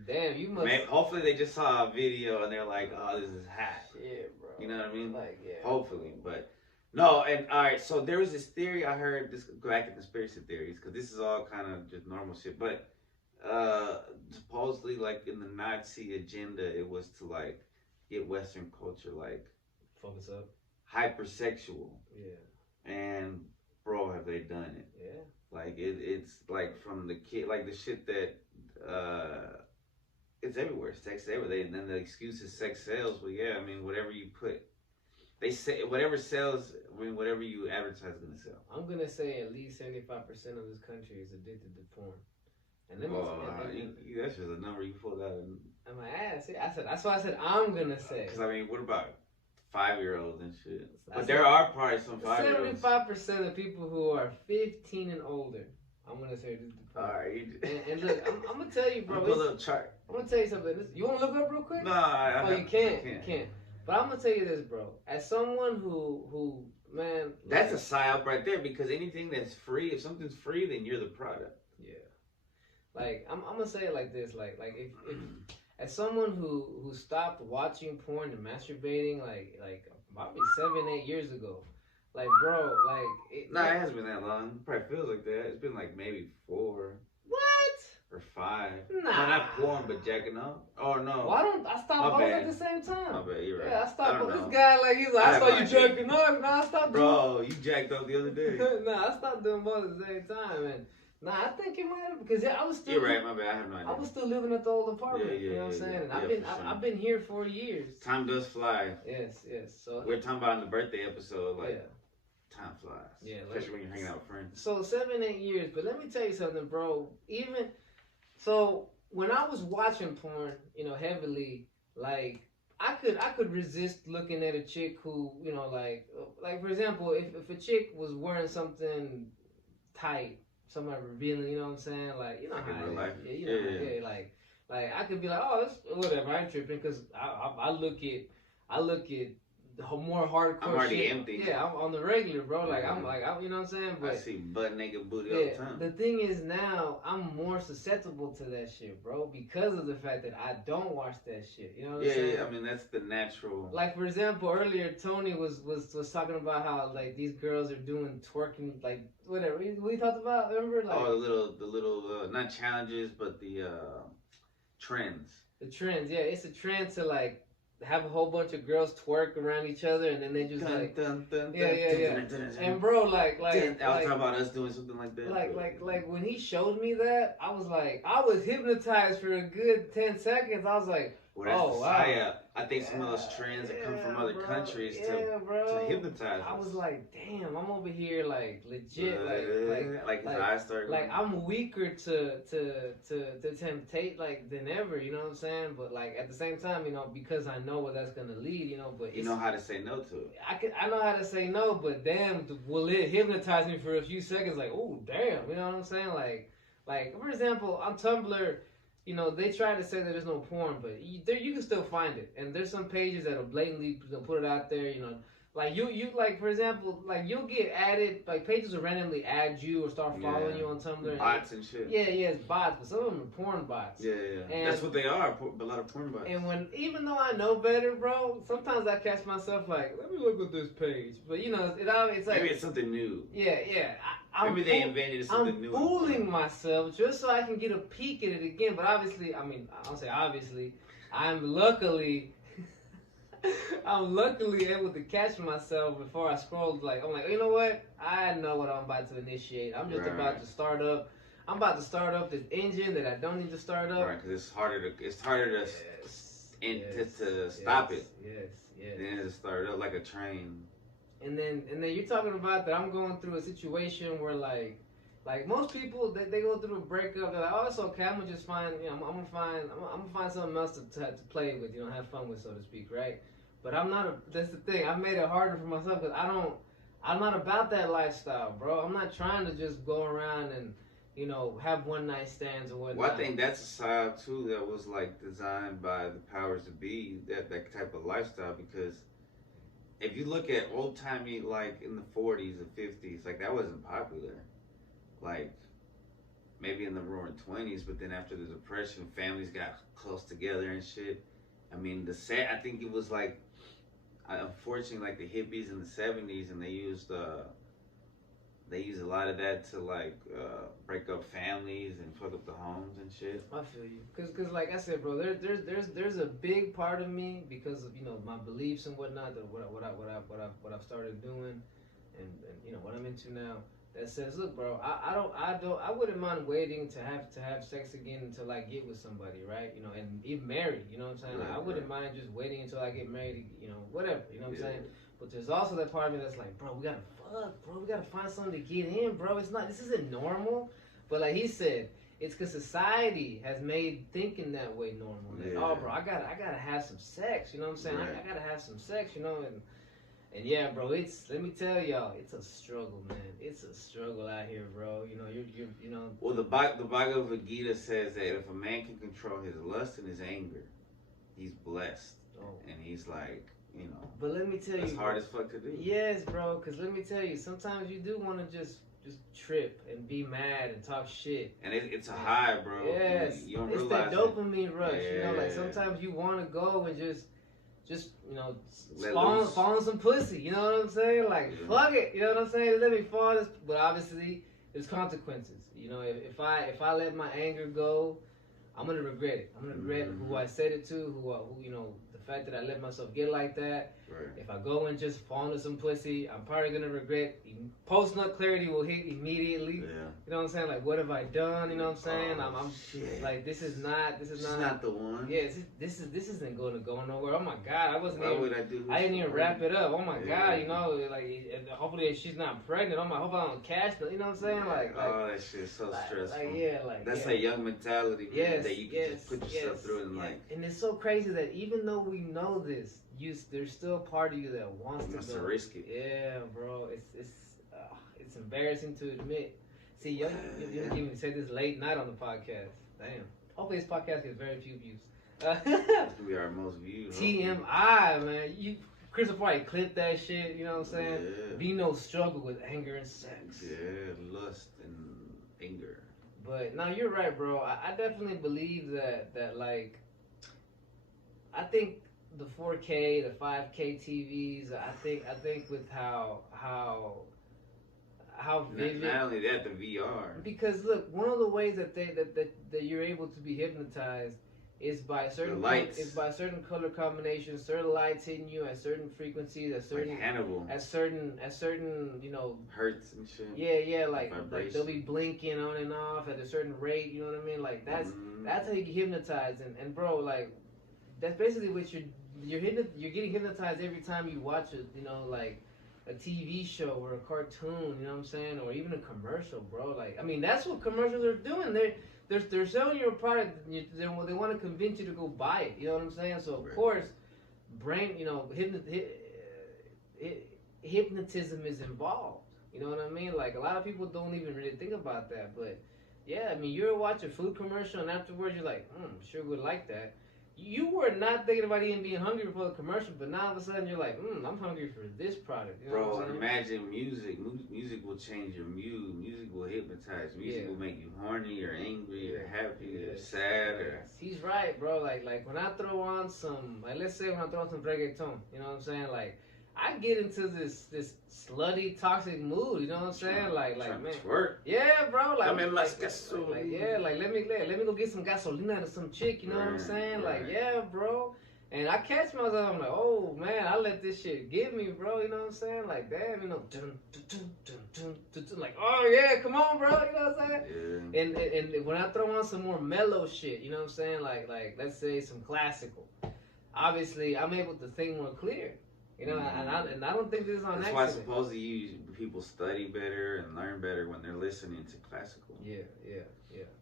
damn, you must. Maybe, hopefully they just saw a video and they're like, oh, this is hot. Yeah, bro. You know what I mean? Like, yeah. Hopefully, but no. And all right, so there was this theory I heard. This go back to conspiracy theories because this is all kind of just normal shit, but. Supposedly, like in the Nazi agenda, it was to like get Western culture like focus up, hypersexual. Yeah. And bro, have they done it? Yeah. Like it's like from the kid, like the shit that it's everywhere. Sex everywhere. And then the excuse is sex sells. Well, yeah, I mean whatever you put. They say whatever sells. I mean whatever you advertise is gonna sell. I'm gonna say at least 75% of this country is addicted to porn. And that's just a number you pulled out of my ass. I said that's why I said I'm gonna say. Because I mean, what about 5-year-olds and shit? But there are probably some 5-year-olds. 75% of people who are 15 and older. I'm gonna say this. Alright. And look, I'm gonna tell you, bro. Pull a little chart. I'm gonna tell you something. You wanna look up real quick? No, you can't. You can't. But I'm gonna tell you this, bro. As someone who man, that's a psyop right there. Because anything that's free, if something's free, then you're the product. Yeah. Like I'm gonna say it like this, like if as someone who stopped watching porn and masturbating like probably 7-8 years ago, like bro, like it hasn't been that long. It probably feels like that. It's been like maybe 4. What? Or 5. Nah. No, not porn, but jacking off. Oh no. Why don't I stop both at the same time? My bad, you're right. Yeah, I stopped. This guy he's like, I saw you jacking off. Nah, I stopped. Bro, you jacked off the other day. Nah, I stopped doing both at the same time, and. Nah, I think it might have because I was still. You're right, my bad. I have no idea. I was still living at the old apartment. You know what I'm saying? And I've been here for years. Time does fly. Yes. So we're talking about in the birthday episode, like time flies. Yeah, especially when you're hanging out with friends. So 7-8 years, but let me tell you something, bro. Even so, when I was watching porn, heavily, like I could resist looking at a chick who, like for example, if a chick was wearing something tight. Somebody revealing, you know what I'm saying? Like, you know like how in real life. Yeah, like I could be like, oh, it's whatever, I ain't tripping, because I look at the more hardcore I'm already shit. empty. Yeah, I'm on the regular, bro. Like, I'm you know what I'm saying? But I see butt naked booty all the time. The thing is now, I'm more susceptible to that shit, bro, because of the fact that I don't watch that shit. You know what I'm saying? Yeah, I mean, that's the natural. Like, for example, earlier, Toney was talking about how, like, these girls are doing twerking, like, whatever. We talked about, remember? Like, the little, not challenges, but the trends. The trends, yeah. It's a trend to, like, have a whole bunch of girls twerk around each other, and then they just yeah. And bro, like I was talking about us doing something like that. Like when he showed me that, I was hypnotized for a good 10 seconds. I was like, Well, that's the psyop. I think some of those trends that come from other countries to hypnotize us. I was like, damn, I'm over here like legit, like his eyes started going. Like I'm weaker to temptate like than ever, you know what I'm saying? But like at the same time, you know, because I know where that's gonna lead, you know. But you know how to say no to it. I know how to say no, but damn, will it hypnotize me for a few seconds? Like, oh damn, you know what I'm saying? Like for example, on Tumblr. You know, they try to say that there's no porn, but you can still find it. And there's some pages that'll blatantly put it out there, you know. Like, you like, for example, like, you'll get added, like, pages will randomly add you or start following you on Tumblr. Bots and shit. Yeah, it's bots, but some of them are porn bots. Yeah. And that's what they are, a lot of porn bots. And even though I know better, bro, sometimes I catch myself like, let me look at this page. But, you know, it's like... Maybe it's something new. Yeah. Maybe they invented something new. I'm fooling myself just so I can get a peek at it again. But obviously, I mean, I'll say obviously, I'm luckily able to catch myself before I scrolled. Like, I'm like, you know what? I know what I'm about to initiate. I'm just about to start up. I'm about to start up this engine that I don't need to start up. Right, because it's harder to stop it. Yes. Then to start up like a train. And then you're talking about that I'm going through a situation where like most people they go through a breakup. They're like, oh, it's okay. I'm gonna just find, you know, I'm gonna find something else to play with, you know, have fun with, so to speak, right? But I'm not. That's the thing. I made it harder for myself because I'm not about that lifestyle, bro. I'm not trying to just go around and, you know, have one night stands or whatnot. Well, I think that's a side too that was like designed by the powers to be, that type of lifestyle, because if you look at old timey, like in the 40s or 50s, like that wasn't popular. Like maybe in the roaring 20s, but then after the Depression, families got close together and shit. I mean, I think it was like, unfortunately, like the hippies in the 70s, and they used a lot of that to like break up families and fuck up the homes and shit. I feel you, cause like I said, bro, there's a big part of me because of, you know, my beliefs and whatnot, that what I've started doing, and you know what I'm into now. That says, look, bro, I wouldn't mind waiting to have sex again until I get with somebody, right? You know, and even married, you know what I'm saying? Like, I wouldn't mind just waiting until I get married, you know, whatever, you know what I'm saying? But there's also that part of me that's like, bro, we gotta fuck, bro, we gotta find something to get in, bro. This isn't normal. But like he said, it's because society has made thinking that way normal. Like, oh, bro, I gotta have some sex, you know what I'm saying? Right. I gotta have some sex, you know, and yeah, bro, let me tell y'all, it's a struggle, man. It's a struggle out here, bro. You know, you know. Well, the Bhagavad Gita says that if a man can control his lust and his anger, he's blessed. Oh. And he's like, you know. But let me tell you, it's hard as fuck to do. Yes, bro, because let me tell you, sometimes you do want to just trip and be mad and talk shit. And it's a high, bro. Yes, you don't it's realize that dopamine rush. Yeah. You know, like sometimes you want to go and just you know, fall on some pussy. You know what I'm saying? Like fuck it. You know what I'm saying? Let me fall. But obviously, there's consequences. You know, if I let my anger go, I'm gonna regret it. I'm gonna regret who I said it to, who you know, the fact that I let myself get like that. Right. If I go and just fall into some pussy, I'm probably gonna regret. Post-nut clarity will hit immediately. Yeah. You know what I'm saying? Like, what have I done? You know what I'm saying? I'm like, this is not the one. Yeah, this isn't going to go nowhere. Oh my God, I didn't even wrap it up. Oh my God, you know, like, hopefully she's not pregnant. Oh my, hope I don't catch them. You know what I'm saying? Like oh, that shit is so stressful. That's a young mentality, man, that you can just put yourself through and like. And it's so crazy that even though we know this, there's still a part of you that wants to risk it. Yeah, bro, it's embarrassing to admit. See, you didn't even say this late night on the podcast. Damn. Hopefully this podcast gets very few views. That's gonna be our most viewed. TMI, man. Chris will probably clip that shit. You know what I'm saying? Yeah. Vino struggle with anger and sex. Yeah, lust and anger. But no, you're right, bro. I definitely believe that like, I think the 4K, the 5K TVs. I think with how vivid. Not only that, the VR. Because look, one of the ways that you're able to be hypnotized is by certain lights. Is by certain color combinations, certain lights hitting you at certain frequencies, at certain like Hannibal. At certain you know, hertz and shit. Yeah, like they'll be blinking on and off at a certain rate. You know what I mean? Like that's how you get hypnotized. And bro, like, that's basically what you're getting hypnotized every time you watch it. You know, like a TV show or a cartoon. You know what I'm saying, or even a commercial, bro. Like, I mean, that's what commercials are doing. They're selling you a product. They want to convince you to go buy it. You know what I'm saying? So of course, brain, you know, hypnotism is involved. You know what I mean? Like, a lot of people don't even really think about that. But yeah, I mean, you're watching a food commercial and afterwards you're like, sure would like that. You were not thinking about even being hungry before the commercial, but now all of a sudden you're like, I'm hungry for this product. You know Bro, what I'm saying? imagine music. Music will change your mood. Music will hypnotize. Music will make you horny or angry or happy or sad. Or... He's right, bro. Like when I throw on some, like let's say when I throw on some reggaeton, you know what I'm saying? Like I get into this slutty, toxic mood. You know what I'm saying? Like man, twerk. Yeah, bro. Like, like let me go get some gasolina to some chick. You know what I'm saying? Like, yeah, bro. And I catch myself. I'm like, oh man, I let this shit get me, bro. You know what I'm saying? Like, damn, you know, like, oh yeah, come on, bro. You know what I'm saying? Yeah. And when I throw on some more mellow shit, you know what I'm saying? Like let's say some classical. Obviously, I'm able to think more clear. You know, and I don't think this is on accident. That's why supposedly people study better and learn better when they're listening to classical. Yeah.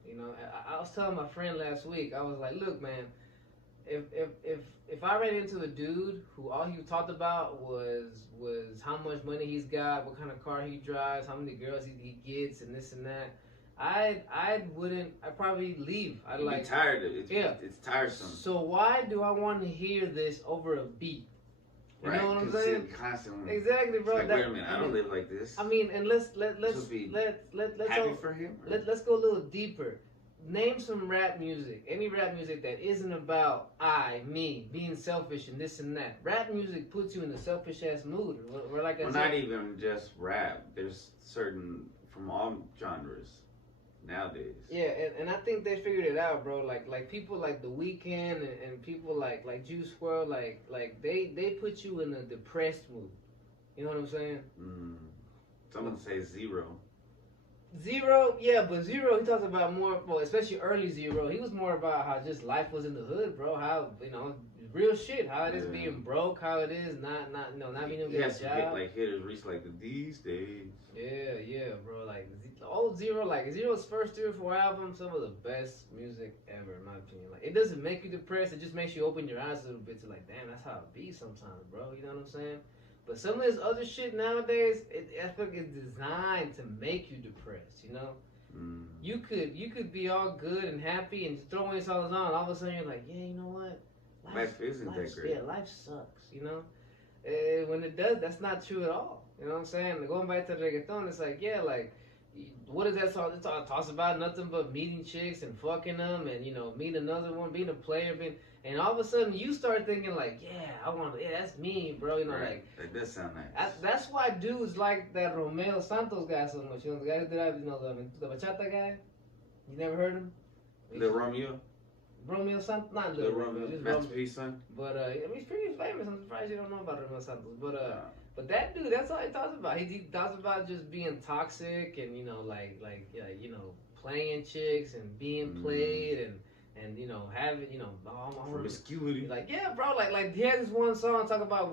You know, I was telling my friend last week, I was like, look, man, if I ran into a dude who all he talked about was how much money he's got, what kind of car he drives, how many girls he gets, and this and that, I'd probably leave. I'd be tired of it. It's tiresome. So why do I want to hear this over a beat? You know what I'm saying? Constantly. Exactly, bro. Like, wait a minute, I don't live like this. I mean, and let's happy for him. Let's go a little deeper. Name some rap music. Any rap music that isn't about me, being selfish and this and that. Rap music puts you in a selfish ass mood. Or like I said, not even just rap. There's certain from all genres nowadays. Yeah, and I think they figured it out, bro. Like people like The Weeknd and people like Juice WRLD, like they put you in a depressed mood. You know what I'm saying? Someone say Zero. Zero, yeah, but Zero, he talks about more, well, especially early Zero. He was more about how just life was in the hood, bro. How, you know, real shit. How it is being broke. How it is not being able to get a job. Like hitters reach like these days. Yeah, bro. Like old Zero, like Zero's first 3 or 4 albums, some of the best music ever, in my opinion. Like it doesn't make you depressed. It just makes you open your eyes a little bit to like, damn, that's how it be sometimes, bro. You know what I'm saying? But some of this other shit nowadays, I feel like it's designed to make you depressed, you know? You could be all good and happy and just throw in songs on, all of a sudden you're like, yeah, you know what? Life isn't that great. Yeah, life sucks, you know? When it does, that's not true at all. You know what I'm saying? Going back to the reggaeton, it's like, yeah, like, what is that song? It talks about nothing but meeting chicks and fucking them and, you know, meeting another one, being a player, and all of a sudden you start thinking like, yeah, that's me, bro. You know, right. That does sound nice. That's why dudes like that Romeo Santos guy so much. You know, the guy who did, you know, the bachata guy. You never heard him? The Romeo Santos, not the Romeo, Masterpiece son. But I mean, he's pretty famous. I'm surprised you don't know about Romeo Santos. But that dude, that's all he talks about. He talks about just being toxic and you know, like you know, playing chicks and being played and you know, having, you know, promiscuity. Like, yeah, bro, like he has this one song talk about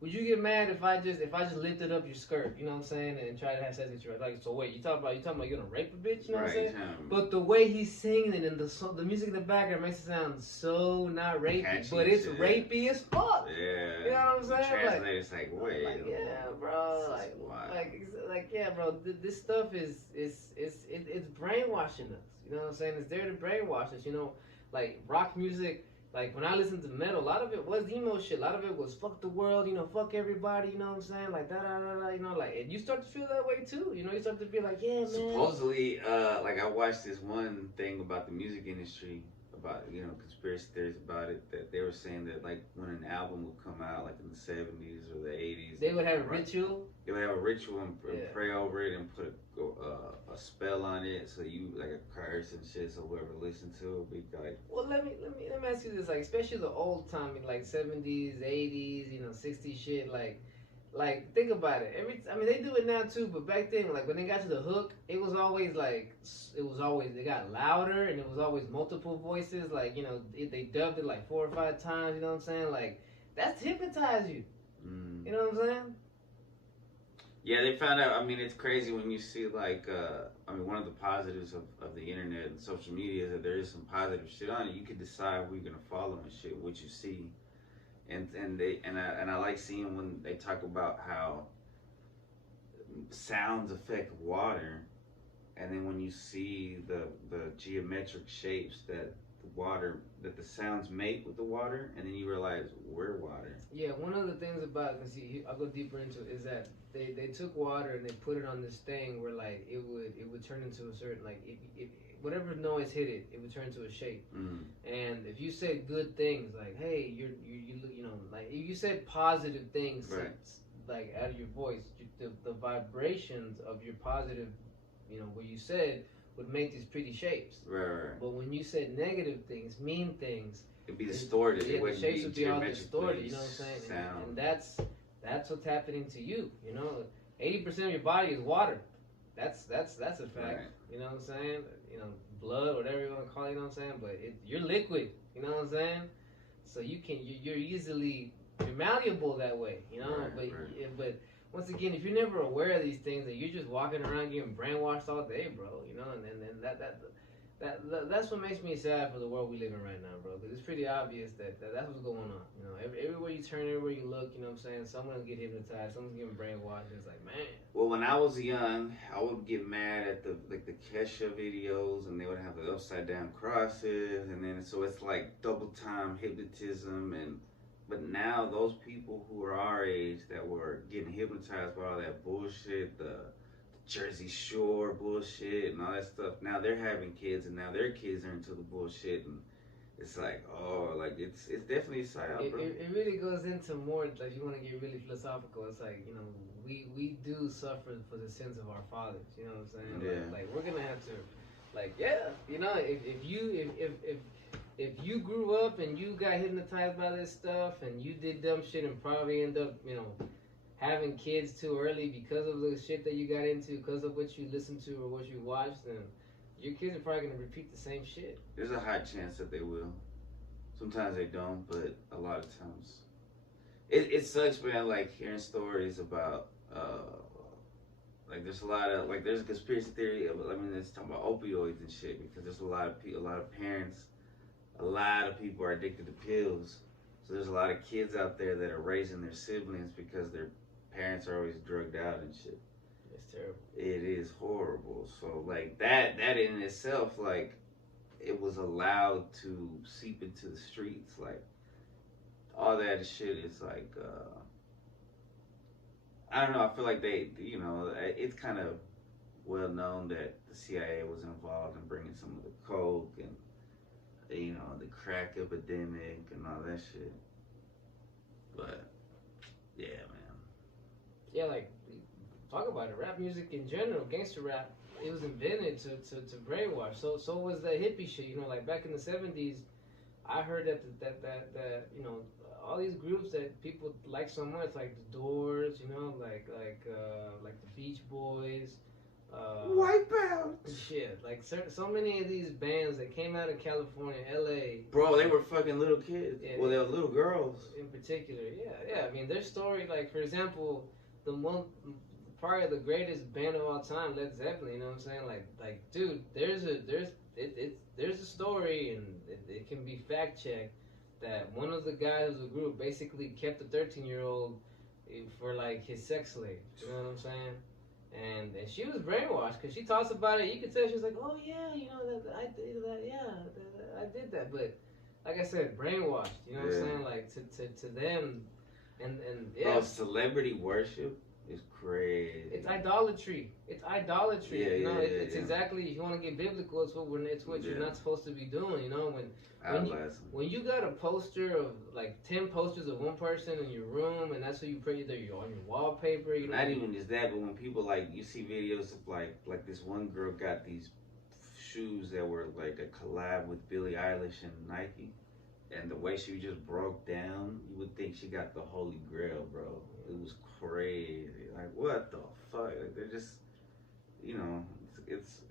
would you get mad if I just lifted up your skirt, you know what I'm saying, and try to have sex with you? Like, so wait, you talking about you're gonna rape a bitch, you know what I'm saying? But the way he's singing it and the music in the background makes it sound so not rapey, catchy, but it's rapey as fuck. Yeah, you know what I'm saying? Translate, it's like, wait, like, yeah, bro, like yeah, bro, this stuff is it's brainwashing us. You know what I'm saying? It's there to brainwash us. You know, like rock music. Like, when I listened to metal, a lot of it was emo shit. A lot of it was fuck the world, you know, fuck everybody, you know what I'm saying? Like, da-da-da-da, you know, like, and you start to feel that way, too. You know, you start to be like, yeah, man. Supposedly, like, I watched this one thing about the music industry, about, you know, conspiracy theories about it, that they were saying that, like, when an album would come out, like, in the 70s or the 80s. They would have a ritual? They would have a ritual and pray over it and put a spell on it, so you, like, a curse and shit, so whoever listened to it would be like... Well, let me ask you this, like, especially the old time, like, 70s, 80s, you know, 60s shit, like like, think about it. I mean, they do it now too, but back then, like when they got to the hook, it was always they got louder, and it was always multiple voices. Like, you know, they dubbed it like 4 or 5 times. You know what I'm saying? Like, that's to hypnotize you. You know what I'm saying? Yeah, they found out. I mean, it's crazy when you see like, I mean, one of the positives of the internet and social media is that there is some positive shit on it. You can decide who you're gonna follow and shit, what you see, and I like seeing when they talk about how sounds affect water, and then when you see the geometric shapes that the sounds make with the water, and then you realize we're water. Yeah, one of the things about, let's see, I'll go deeper into it, is that they took water and they put it on this thing where like it would turn into a certain, like whatever noise hit it, it would turn into a shape. And if you said good things like, hey, you know, like if you said positive things, right, like out of your voice, the vibrations of your positive, you know, what you said would make these pretty shapes. Right. But when you said negative things, mean things, it'd be distorted. Yeah, the shapes would be all distorted. You know what I'm saying? Sound. And that's what's happening to you. You know, 80% of your body is water. That's a fact. Right. You know what I'm saying? You know, blood, whatever you want to call it. You know what I'm saying? But you're liquid. You know what I'm saying? So you're malleable that way. You know, right, but once again, if you're never aware of these things, that you're just walking around getting brainwashed all day, bro. You know, and that's what makes me sad for the world we live in right now, bro. Because it's pretty obvious that that's what's going on. You know, everywhere you turn, everywhere you look, you know what I'm saying? Someone's getting hypnotized, someone's getting brainwashed. And it's like, man. Well, when I was young, I would get mad at the Kesha videos, and they would have the upside down crosses, and then so it's like double time hypnotism. But now those people who are our age that were getting hypnotized by all that bullshit, the Jersey Shore bullshit and all that stuff, now they're having kids, and now their kids are into the bullshit, and it's like, oh, like it's definitely a psyop, bro. It really goes into more, like, if you want to get really philosophical, it's like, you know, we do suffer for the sins of our fathers, you know what I'm saying? Yeah. Like we're gonna have to, like, yeah, you know, if you grew up and you got hypnotized by this stuff and you did dumb shit and probably end up, you know, having kids too early because of the shit that you got into, because of what you listened to or what you watched, then your kids are probably gonna repeat the same shit. There's a high chance that they will. Sometimes they don't, but a lot of times. It sucks, man, like hearing stories about, like there's a lot of, like there's a conspiracy theory, I mean, it's talking about opioids and shit, because there's a lot of parents, a lot of people are addicted to pills. So there's a lot of kids out there that are raising their siblings because their parents are always drugged out and shit. It's terrible. It is horrible. So like that in itself, like it was allowed to seep into the streets. Like all that shit is like, I don't know. I feel like they, you know, it's kind of well known that the CIA was involved in bringing some of the coke and, you know, the crack epidemic and all that shit. But yeah, man. Yeah, like, talk about it. Rap music in general, gangster rap, it was invented to brainwash. So was the hippie shit. You know, like back in the 70s, I heard that you know, all these groups that people like so much, like the Doors, you know, like the Beach Boys, Wipeout. shit, like so many of these bands that came out of California, LA. Bro, they were fucking little kids. Yeah, well, they were little girls. In particular, yeah. I mean, their story, like, for example, probably the greatest band of all time, Led Zeppelin. You know what I'm saying? Like, dude, there's a story, and it can be fact checked, that one of the guys of the group basically kept a 13-year-old for like his sex slave. You know what I'm saying? And she was brainwashed because she talks about it. You could tell she was like, oh yeah, you know that I did that. Yeah, I did that. But like I said, brainwashed. You know what I'm saying? Like to them, and yeah. Bro, celebrity worship is crazy. It's idolatry. Yeah, you know, it's yeah. exactly. If you want to get biblical, it's what you're not supposed to be doing. You know, when you got a poster of like 10 posters of one person in your room, and that's what you pray, either you're on your wallpaper. You know, not even just that, but when people like, you see videos of like this one girl got these shoes that were like a collab with Billie Eilish and Nike. And the way she just broke down, you would think she got the holy grail, bro. It was crazy. Like, what the fuck? Like, they're just, you know, it's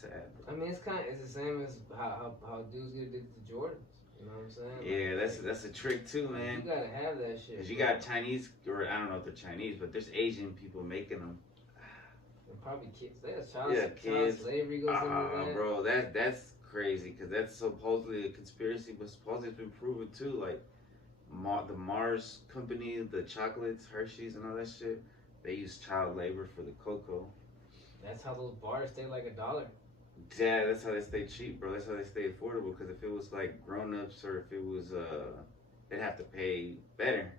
sad, bro. I mean, it's the same as how dudes get addicted to Jordans. You know what I'm saying? Yeah, that's a trick too, man. You gotta have that shit. Cause you got Chinese, or I don't know if they're Chinese, but there's Asian people making them. And probably kids. Child slavery goes into that. Bro, that's crazy. Cause that's supposedly a conspiracy, but supposedly it's been proven too. Like the Mars company, the chocolates, Hershey's, and all that shit. They use child labor for the cocoa. That's how those bars stay like $1. Yeah, that's how they stay cheap, bro. That's how they stay affordable. Because if it was like grown-ups, or if it was, they'd have to pay better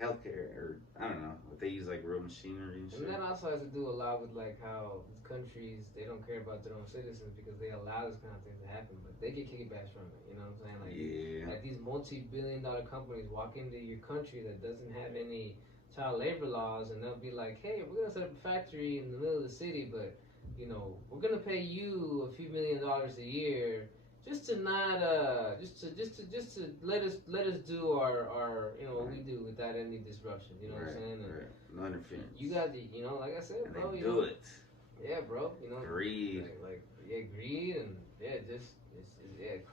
healthcare, or I don't know. If they use like real machinery and shit. And that also has to do a lot with like how these countries, they don't care about their own citizens because they allow this kind of thing to happen, but they get kickbacks from it. You know what I'm saying? Like, yeah. Like these multi-billion-dollar companies walk into your country that doesn't have any child labor laws, and they'll be like, "Hey, we're gonna set up a factory in the middle of the city, but you know, we're gonna pay you a few $1,000,000 a year just to not just to let us do our you know what we do without any disruption." You know what I'm saying? And no interference. You got the, you know, like I said, and bro. They you do know, it. Yeah, bro. You know, greed. Like greed, and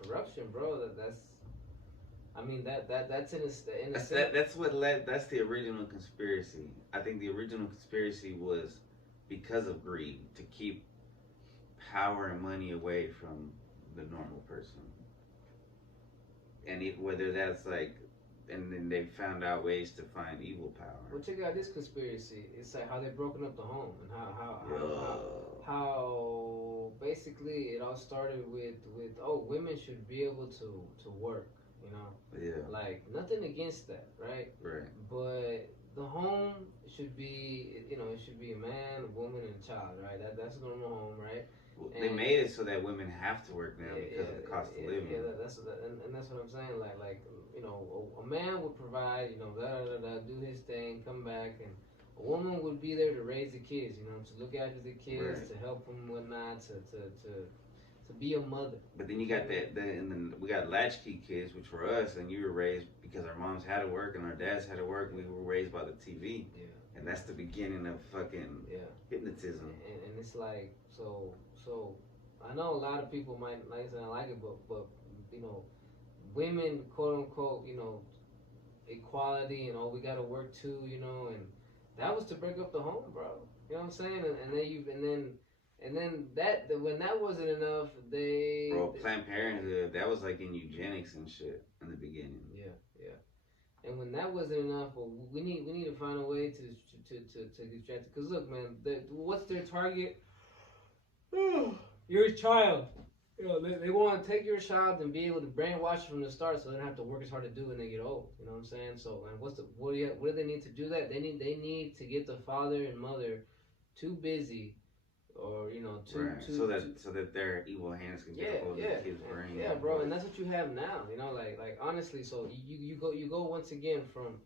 corruption, bro. That's. I mean that's in a sense. That's the original conspiracy. I think the original conspiracy was because of greed, to keep power and money away from the normal person. And whether that's like, and then they found out ways to find evil power. Well, check out this conspiracy. It's like how they've broken up the home, and how basically it all started with women should be able to work. You know, yeah, like nothing against that, right? Right. But the home should be, you know, it should be a man, a woman, and a child, right? That's a normal home, right? Well, they made it so that women have to work now because of the cost of living. Yeah, that's what I'm saying. Like you know, a man would provide, you know, do his thing, come back, and a woman would be there to raise the kids, you know, to look after the kids, to help them, whatnot, to be a mother. But then you got and then we got latchkey kids, which were us, and you were raised because our moms had to work and our dads had to work. We were raised by the TV, and that's the beginning of fucking hypnotism. And it's like so. I know a lot of people might not like it, but you know, women, quote unquote, you know, equality and we gotta work too, you know, and that was to break up the home, bro. You know what I'm saying? And then when that wasn't enough, Planned Parenthood, that was like in eugenics and shit in the beginning. Yeah. And when that wasn't enough, well, we need to find a way to distract. Because look, man, what's their target? Your child. You know, they want to take your child and be able to brainwash it from the start, so they don't have to work as hard to do when they get old. You know what I'm saying? So, and what do they need to do that? They need to get the father and mother too busy. Or you know, so that their evil hands can get a hold of the kid's brain. Yeah, bro, and that's what you have now. You know, like honestly, so you go once again from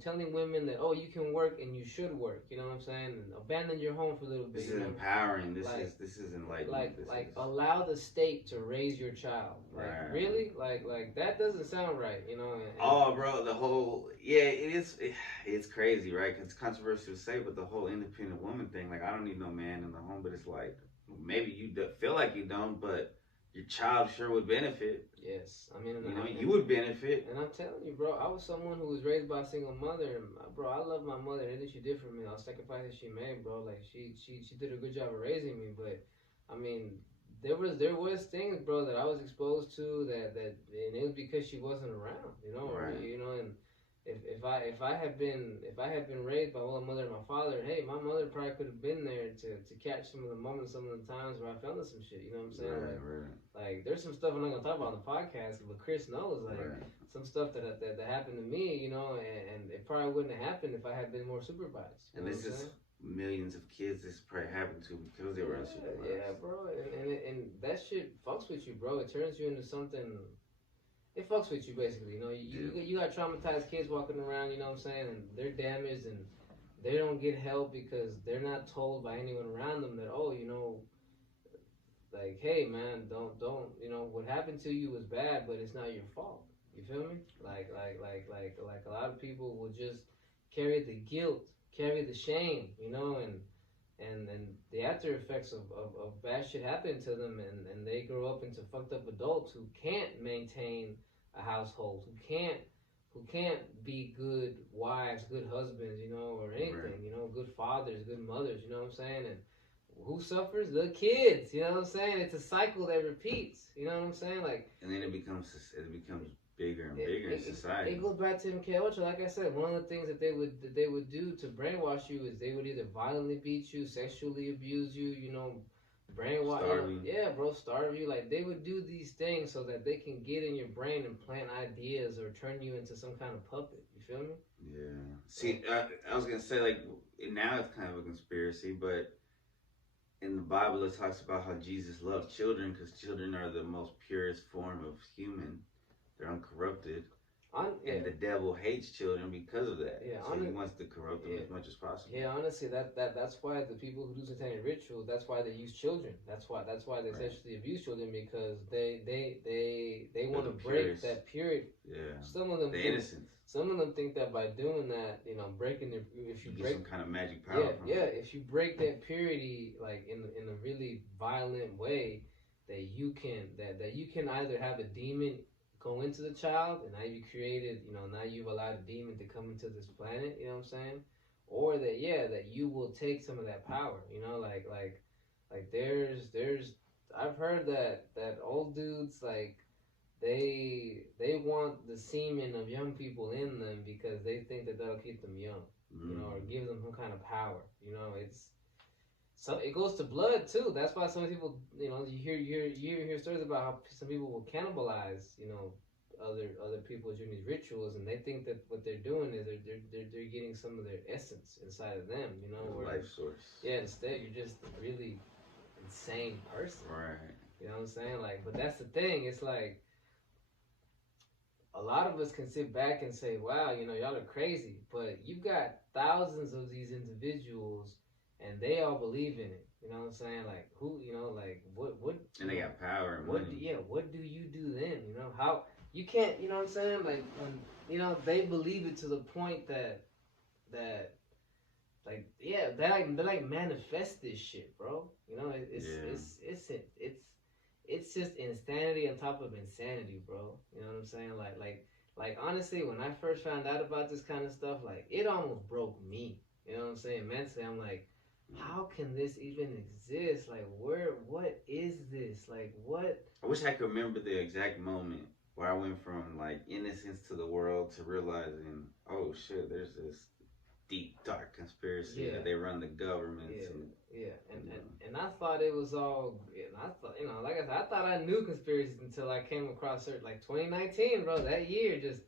telling women that you can work and you should work. You know what I'm saying? And abandon your home for a little bit. This is empowering. This is enlightening. Allow the state to raise your child. Like really, like that doesn't sound right. You know? Bro, the whole it's crazy, right? 'Cause it's controversial to say, but the whole independent woman thing, like I don't need no man in the home, but it's like maybe you feel like you don't, but your child sure would benefit. Yes, I mean, you would benefit. And I'm telling you, bro, I was someone who was raised by a single mother, and bro, I love my mother. Anything she did for me, all sacrifices she made, bro. Like she did a good job of raising me. But I mean, there was things, bro, that I was exposed to that and it was because she wasn't around, you know. Right. You know, and if I had been raised by my mother and my father, hey, my mother probably could have been there to catch some of the moments, some of the times where I fell into some shit. You know what I'm saying? Like there's some stuff I'm not gonna talk about on the podcast, but Chris knows some stuff that happened to me, you know, and it probably wouldn't have happened if I had been more supervised. And this is millions of kids this probably happened to because they were unsupervised. Yeah, bro, and that shit fucks with you, bro. It turns you into something. It fucks with you, basically. You know, you got traumatized kids walking around, you know what I'm saying, and they're damaged and they don't get help because they're not told by anyone around them that, you know, like hey man, don't what happened to you was bad, but it's not your fault. You feel me? Like a lot of people will just carry the guilt, carry the shame, and the after effects of bad shit happening to them, and they grow up into fucked up adults who can't maintain a household, who can't be good wives, good husbands, or anything, Right. good fathers, good mothers, you know what I'm saying? And who suffers? The kids, you know what I'm saying? It's a cycle that repeats, you know what I'm saying? Like, And then it becomes bigger and bigger in society. it goes back to MKUltra. Like I said, one of the things that they would do to brainwash you is they would either violently beat you, sexually abuse you, brainwash. Starve you. Yeah, bro, starve you. Like they would do these things so that they can get in your brain and plant ideas or turn you into some kind of puppet. You feel me? Yeah. See, I was gonna say like now it's kind of a conspiracy, but in the Bible it talks about how Jesus loved children because children are the most purest form of human. They're uncorrupted. Yeah. And the devil hates children because of that. Yeah, so he wants to corrupt them as much as possible. Yeah, honestly, that's why the people who do satanic rituals, that's why they use children. That's why they sexually abuse children, because they want to break that purity. Yeah. Some of them the innocence. Some of them think that by doing that, breaking their, if you break some kind of magic power. If you break that purity, like in a really violent way, that you can either have a demon go into the child, and now you created, now you've allowed a demon to come into this planet, you know what I'm saying? Or that you will take some of that power, like there's I've heard that old dudes, like they want the semen of young people in them because they think that that'll keep them young, or give them some kind of power, so it goes to blood too. That's why some people, you hear stories about how some people will cannibalize, other people during these rituals, and they think that what they're doing is they're getting some of their essence inside of them, or life source. Yeah, instead you're just a really insane person. Right. You know what I'm saying? Like, but that's the thing. It's like a lot of us can sit back and say, "Wow, y'all are crazy," but you've got thousands of these individuals, and they all believe in it. You know what I'm saying? Like who? Like what? And they got power and what? money. Yeah. What do you do then? How you can't? You know what I'm saying? Like when they believe it to the point that like they like manifest this shit, bro. It's just insanity on top of insanity, bro. You know what I'm saying? Like honestly, when I first found out about this kind of stuff, like it almost broke me. You know what I'm saying? Mentally, I'm like, how can this even exist? Like, what is this? Like, what? I wish I could remember the exact moment where I went from like innocence to the world to realizing, oh shit, there's this deep dark conspiracy that they run the governments. And I thought it was all. And I thought, like I said, I thought I knew conspiracies until I came across certain, like 2019, bro. That year just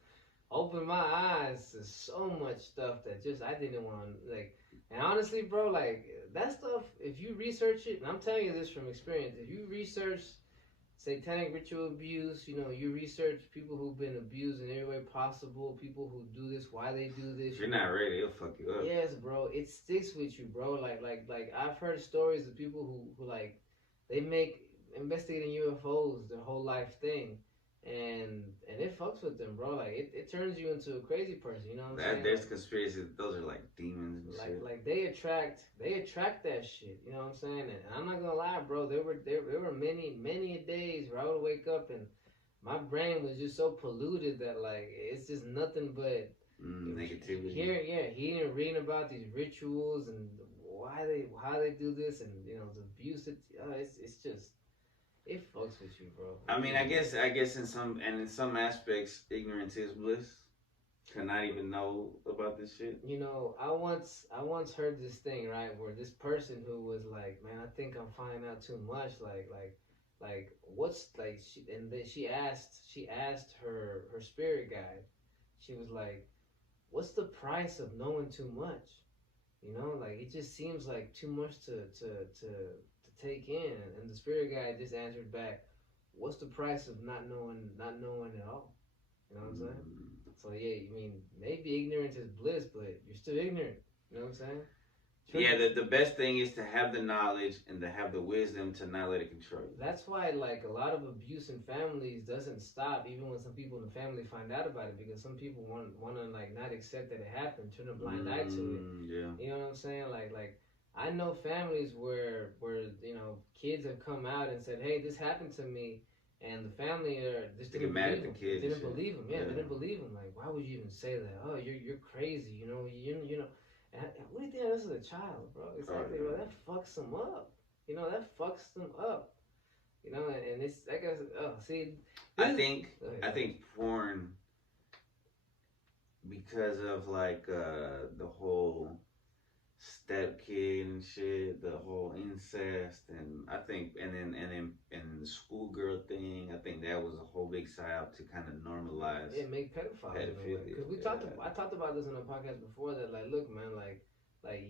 opened my eyes to so much stuff that just I didn't want to like. And honestly, bro, like that stuff, if you research it, and I'm telling you this from experience, if you research satanic ritual abuse, you research people who've been abused in every way possible, people who do this, why they do this. If you're not ready, it'll fuck you up. Yes, bro, it sticks with you, bro. Like I've heard stories of people who like they make investigating UFOs their whole life thing. And it fucks with them, bro. Like it turns you into a crazy person. You know what I'm saying? There's conspiracies. Those are like demons and shit. Like they attract that shit. You know what I'm saying? And I'm not gonna lie, bro. There were many days where I would wake up and my brain was just so polluted that like it's just nothing but negativity. Hearing and reading about these rituals and how they do this, and the abuse. It's just. It fucks with you, bro. I mean, I guess in some aspects, ignorance is bliss. To not even know about this shit. I once heard this thing, right, where this person who was like, man, I think I'm finding out too much. Like what's like? She asked her spirit guide. She was like, what's the price of knowing too much? Like it just seems like too much to take in, and the spirit guide just answered back, what's the price of not knowing at all? You know what I'm saying? So yeah, I mean, maybe ignorance is bliss, but you're still ignorant. You know what I'm saying? Yeah, the best thing is to have the knowledge and to have the wisdom to not let it control you. That's why, like, a lot of abuse in families doesn't stop even when some people in the family find out about it, because some people want to like not accept that it happened, turn a blind eye to it. Yeah. You know what I'm saying? Like I know families where you know kids have come out and said, "Hey, this happened to me," and the family just didn't believe them. Didn't believe them. Yeah, didn't believe them. Like, why would you even say that? Oh, you're crazy. You know. And what do you think? This is a child, bro. Exactly, bro. That fucks them up. You know, that fucks them up. You know, and it's I guess. Oh, see. I think porn, because of like the whole step kid and shit, the whole incest, and I think, and then the schoolgirl thing. I think that was a whole big psyop to kind of normalize. Yeah, make pedophiles. Because I talked about this in a podcast before. That like, look, man, like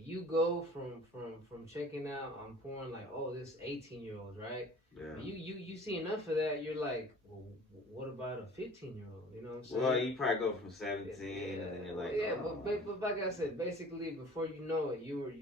you go from checking out on porn, like, oh, this 18-year-old, right? Yeah. You see enough of that, you're like, well, what about a 15-year-old? You know what I'm saying? Well, you probably go from 17, and then you're like, yeah, oh. but like I said, basically, before you know it, you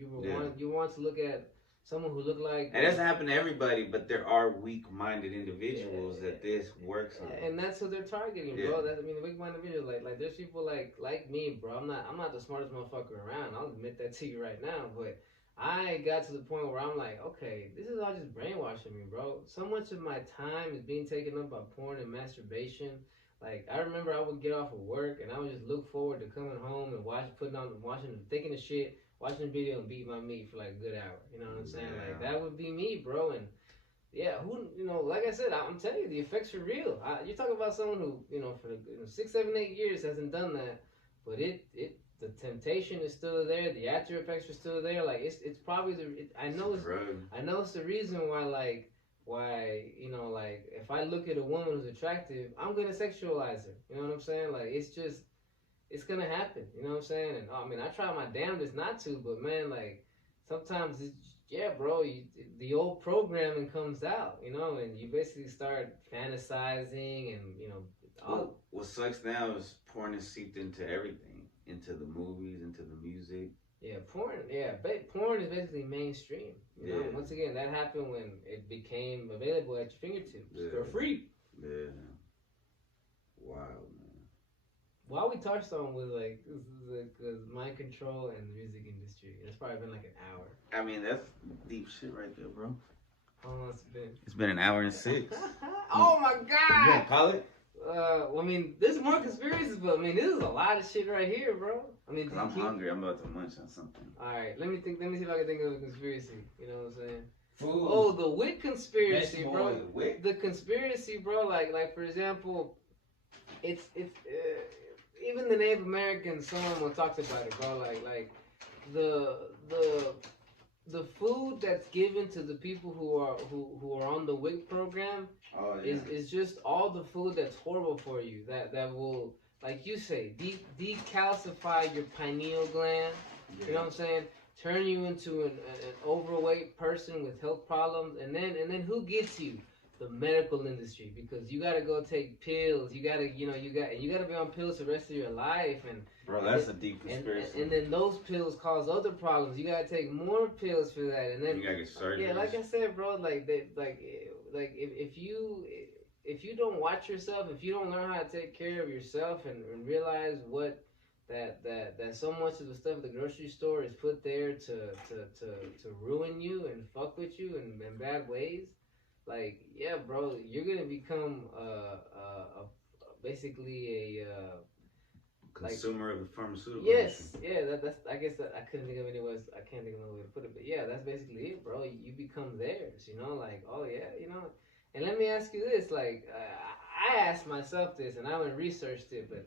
want to look at someone who looked like. And it doesn't happen to everybody, but there are weak-minded individuals that this works on. And that's who they're targeting, bro. I mean, the weak-minded individuals, like there's people like me, bro. I'm not the smartest motherfucker around. I'll admit that to you right now, but I got to the point where I'm like, okay, this is all just brainwashing me, bro. So much of my time is being taken up by porn and masturbation. Like, I remember I would get off of work and I would just look forward to coming home and thinking of shit, watching the video and beating my meat for like a good hour. You know what I'm saying? Yeah. Like, that would be me, bro. And yeah, like I said, I'm telling you, the effects are real. You're talking about someone who, for 6, 7, 8 years hasn't done that, but the temptation is still there. The after effects are still there. Like it's probably I know it's the reason why like if I look at a woman who's attractive, I'm gonna sexualize her. You know what I'm saying? Like it's gonna happen. You know what I'm saying? And I mean, I try my damnedest not to, but man, like sometimes bro, the old programming comes out, and you basically start fantasizing and what sucks now is porn is seeped into everything. Into the movies, into the music. Yeah, porn. Yeah, porn is basically mainstream. You know? Once again, that happened when it became available at your fingertips for free. Yeah. Wow, man. Why we touched on was like mind control and the music industry. It's probably been like an hour. I mean, that's deep shit right there, bro. How long has it been? It's been 1 hour and 6. Oh my god! You gonna call it? I mean, there's more conspiracies, but I mean, this is a lot of shit right here, bro. I mean, I'm hungry. I'm about to munch on something. All right, let me see if I can think of a conspiracy. You know what I'm saying? Food. Oh, the wick conspiracy, bro. The conspiracy, bro. Like for example, it's even the Native Americans. Someone talked about it, bro. Like the food that's given to the people who are on the WIC program is just all the food that's horrible for you. That will, like you say, decalcify your pineal gland. Yeah. You know what I'm saying? Turn you into an overweight person with health problems, and then who gets you? The medical industry, because you gotta go take pills. You gotta be on pills the rest of your life, and bro, that's a deep conspiracy. And then those pills cause other problems. You gotta take more pills for that, and then you gotta get surgery. Yeah, like I said, bro, if you don't watch yourself, if you don't learn how to take care of yourself and realize what that so much of the stuff at the grocery store is put there to ruin you and fuck with you in bad ways. Like, yeah, bro, you're gonna become basically a consumer of the pharmaceutical. Yes, industry. Yeah, that's. I guess that I couldn't think of any ways. I can't think of another way to put it, but yeah, that's basically it, bro. You become theirs, like, oh yeah, And let me ask you this, like, I asked myself this, and I went and researched it, but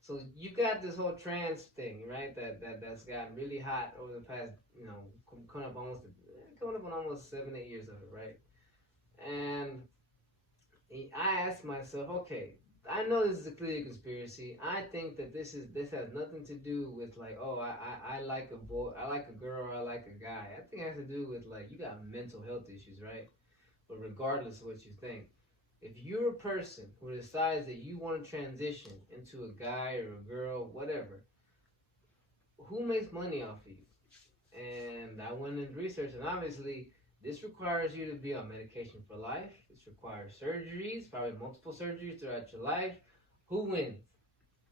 so you got this whole trans thing, right? That's gotten really hot over the past, coming up on almost 7-8 years of it, right? And I asked myself, okay, I know this is a clear conspiracy. I think that this has nothing to do with like, oh, I like a boy, I like a girl, or I like a guy. I think it has to do with like you got mental health issues, right? But regardless of what you think, if you're a person who decides that you want to transition into a guy or a girl, whatever, who makes money off of you? And I went into research, and obviously, this requires you to be on medication for life. This requires surgeries, probably multiple surgeries throughout your life. Who wins?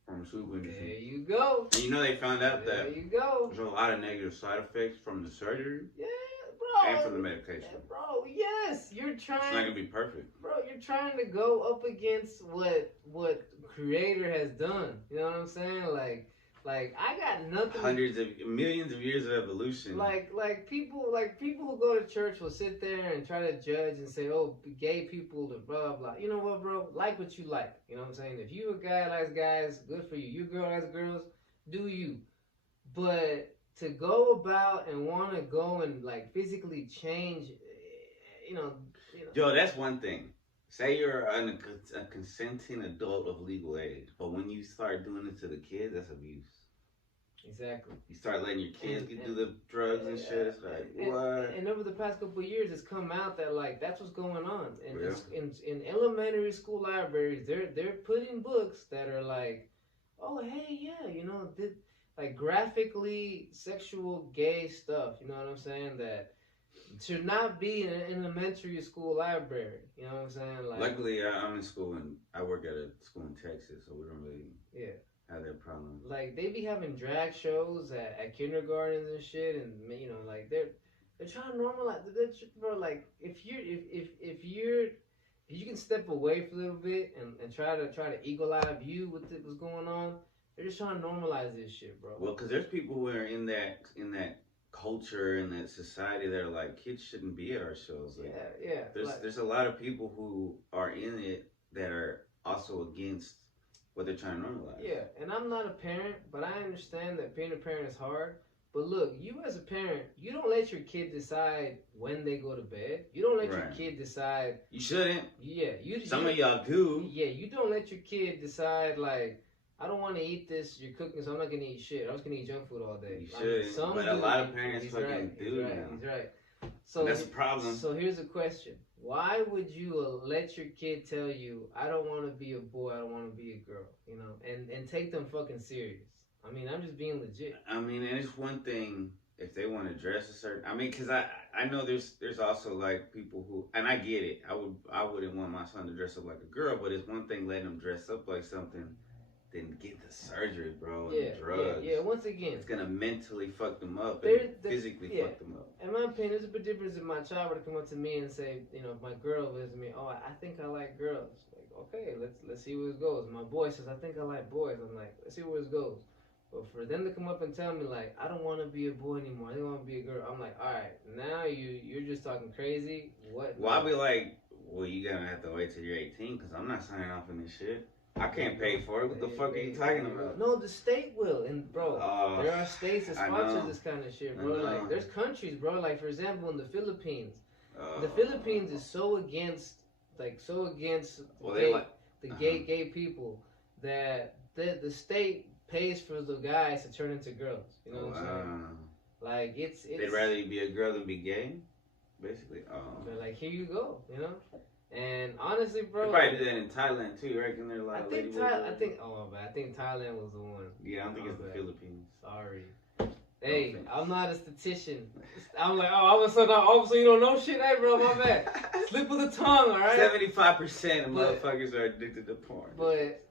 Pharmaceutical industry. There you go. And you know they found out There that you go. there's a lot of negative side effects from the surgery Yeah, bro. and from the medication. Yeah, bro, yes, you're trying. It's not gonna be perfect. Bro, you're trying to go up against what Creator has done. You know what I'm saying? Like I got nothing. Hundreds of millions of years of evolution. Like people who go to church will sit there and try to judge and say, oh, gay people and blah blah. You know what, bro? Like what you like. You know what I'm saying? If you a guy likes guys, good for you. You a girl likes girls, do you. But to go about and want to go and like physically change, you know. Yo, that's one thing. Say you're a consenting adult of legal age, but when you start doing it to the kids, that's abuse. Exactly. You start letting your kids do the drugs and shit. It's like, what? And over the past couple of years, it's come out that like that's what's going on. And Yeah. in elementary school libraries, they're putting books that are like, oh hey yeah, you know, like graphically sexual gay stuff. You know what I'm saying? That should not be in an elementary school library. You know what I'm saying? Like, luckily, I'm in school and I work at a school in Texas, so we don't really have that problem. Like they be having drag shows at kindergartens and shit, and you know, like they're trying to normalize. Bro, like if you can step away for a little bit and try to eagle eye view what's going on, they're just trying to normalize this shit, bro. Well, because there's people who are in that culture and that society that are like, kids shouldn't be at our shows. Like, yeah. There's a lot of people who are in it that are also against what they're trying to normalize. Yeah, and I'm not a parent, but I understand that being a parent is hard. But look, you as a parent, you don't let your kid decide when they go to bed. You don't let your kid decide. You shouldn't. Yeah, Some of y'all do. Yeah, you don't let your kid decide like, I don't want to eat this. You're cooking, so I'm not gonna eat shit. I'm just gonna eat junk food all day. You should, but a lot of parents fucking do now. He's right. So that's a problem. So here's a question: why would you let your kid tell you, I don't want to be a boy, I don't want to be a girl, you know, and take them fucking serious? I mean, I'm just being legit. I mean, and it's one thing if they want to dress a certain. I mean, because I know there's also like people who, and I get it. I wouldn't want my son to dress up like a girl, but it's one thing letting him dress up like something. Then get the surgery, bro, and the drugs. Yeah, once again. It's going to mentally fuck them up and physically fuck them up. In my opinion, there's a big difference if my child were to come up to me and say, you know, if my girl visits me, oh, I think I like girls. Like, okay, let's see where it goes. My boy says, I think I like boys. I'm like, let's see where it goes. But for them to come up and tell me, like, I don't want to be a boy anymore, I don't want to be a girl, I'm like, all right, now you're just talking crazy. What? Well, I'll be like, well, you're going to have to wait till you're 18 because I'm not signing off on this shit. I can't pay for it. What the fuck are you talking about? No, the state will. And bro, there are states that sponsor this kind of shit, bro. Like, there's countries, bro. Like, for example, in the Philippines, the Philippines is so against gay people that the state pays for the guys to turn into girls. You know what I'm saying? Like, it's they'd rather you be a girl than be gay, basically. But like, here you go. You know. And honestly, bro, they probably do that in Thailand too, right? They're like, I think Thailand was the one. Yeah, I don't think it's the Philippines. Sorry. Hey, I'm not a statistician. I'm like, all of a sudden you don't know shit. Hey, bro, my bad. Slip of the tongue, all right? 75% of motherfuckers are addicted to porn. But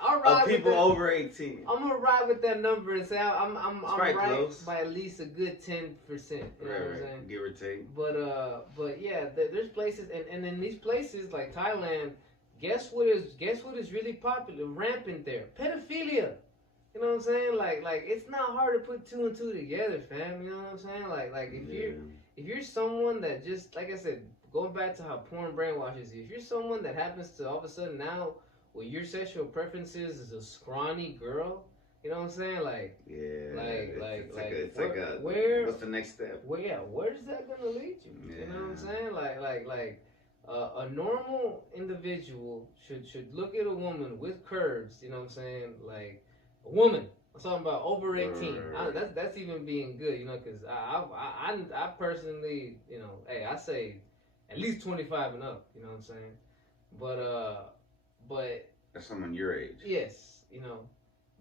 I'll ride with people over 18. I'm gonna ride with that number and say I'm right close. By at least a good 10%. You know what I'm saying? Give or take. But yeah, there's places, and in these places like Thailand, guess what is really popular, rampant there? Pedophilia. You know what I'm saying? Like it's not hard to put two and two together, fam. You know what I'm saying? Like if you're someone that just, like I said, going back to how porn brainwashes you, if you're someone that happens to all of a sudden now, well, your sexual preferences is a scrawny girl, you know what I'm saying? Like, what's the next step? Where's that gonna lead you? Yeah. You know what I'm saying? A normal individual should look at a woman with curves, you know what I'm saying? Like, a woman, I'm talking about over 18. That's even being good, you know, because I personally, you know, hey, I say at least 25 and up, you know what I'm saying? But that's someone your age. Yes, you know,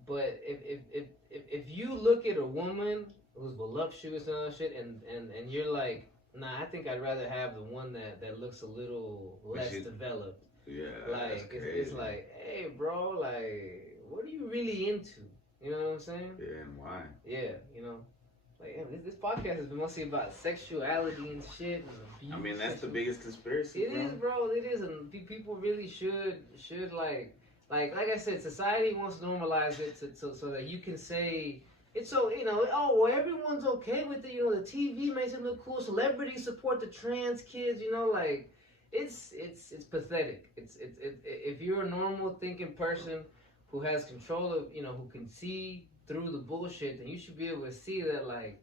But if you look at a woman who's voluptuous and all that shit, and you're like, nah, I think I'd rather have the one that looks a little less developed. Yeah, like it's like, hey, bro, like, what are you really into? You know what I'm saying? Yeah, and why? Yeah, you know. Like, this podcast has been mostly about sexuality and shit. And abuse. I mean, that's the biggest conspiracy. It is, bro. It is, and people really should like I said, society wants to normalize it so that you can say it's so, you know. Oh, well, everyone's okay with it. You know, the TV makes it look cool. Celebrities support the trans kids. You know, like it's pathetic. It's if you're a normal thinking person who has control of, you know, who can see through the bullshit, then you should be able to see that, like,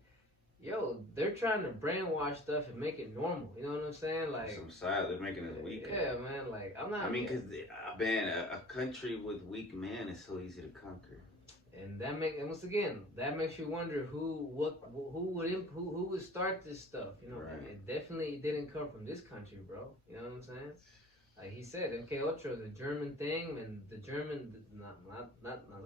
yo, they're trying to brainwash stuff and make it normal. You know what I'm saying? Like, some side, they're making us weak. Yeah, man. Like, I'm not. I mean, because man, a country with weak men is so easy to conquer. And and once again, that makes you wonder who would start this stuff. You know, right. It definitely didn't come from this country, bro. You know what I'm saying? Like he said, MK Ultra, the German thing, and the German, not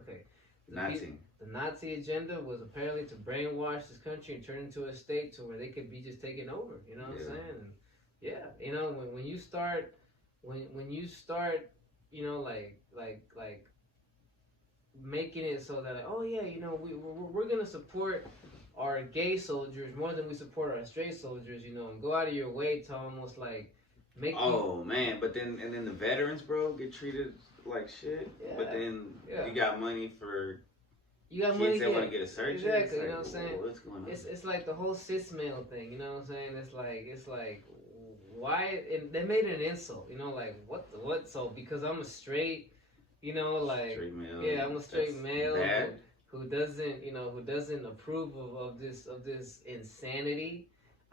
okay. The Nazi agenda was apparently to brainwash this country and turn it into a state to where they could be just taken over. You know what I'm saying? And yeah, you know, when you start, you know, like making it so that, oh yeah, you know, we're gonna support our gay soldiers more than we support our straight soldiers, you know, and go out of your way to almost like make. Oh man, but then the veterans, bro, get treated like shit. Yeah. But then you got money for. You got kids that want to get a surgery. Exactly, like, you know what I'm saying? What's going on? It's like the whole cis male thing, you know what I'm saying? It's like why? And they made it an insult, you know, like what? So because I'm a straight, you know, like straight male, yeah, I'm a straight male who doesn't approve of this insanity.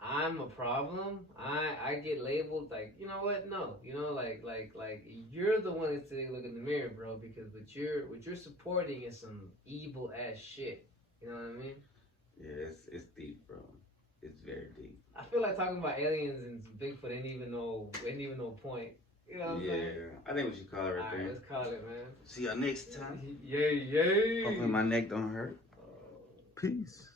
I'm a problem. I get labeled like, you know what? No, you know, like you're the one that's to look in the mirror, bro, because what you're supporting is some evil ass shit. You know what I mean? Yeah, it's deep, bro. It's very deep. I feel like talking about aliens and Bigfoot ain't even no point. You know what I'm saying? Yeah, I think we should call it right there. Let's call it, man. See y'all next time. Yay. Hopefully my neck don't hurt. Peace.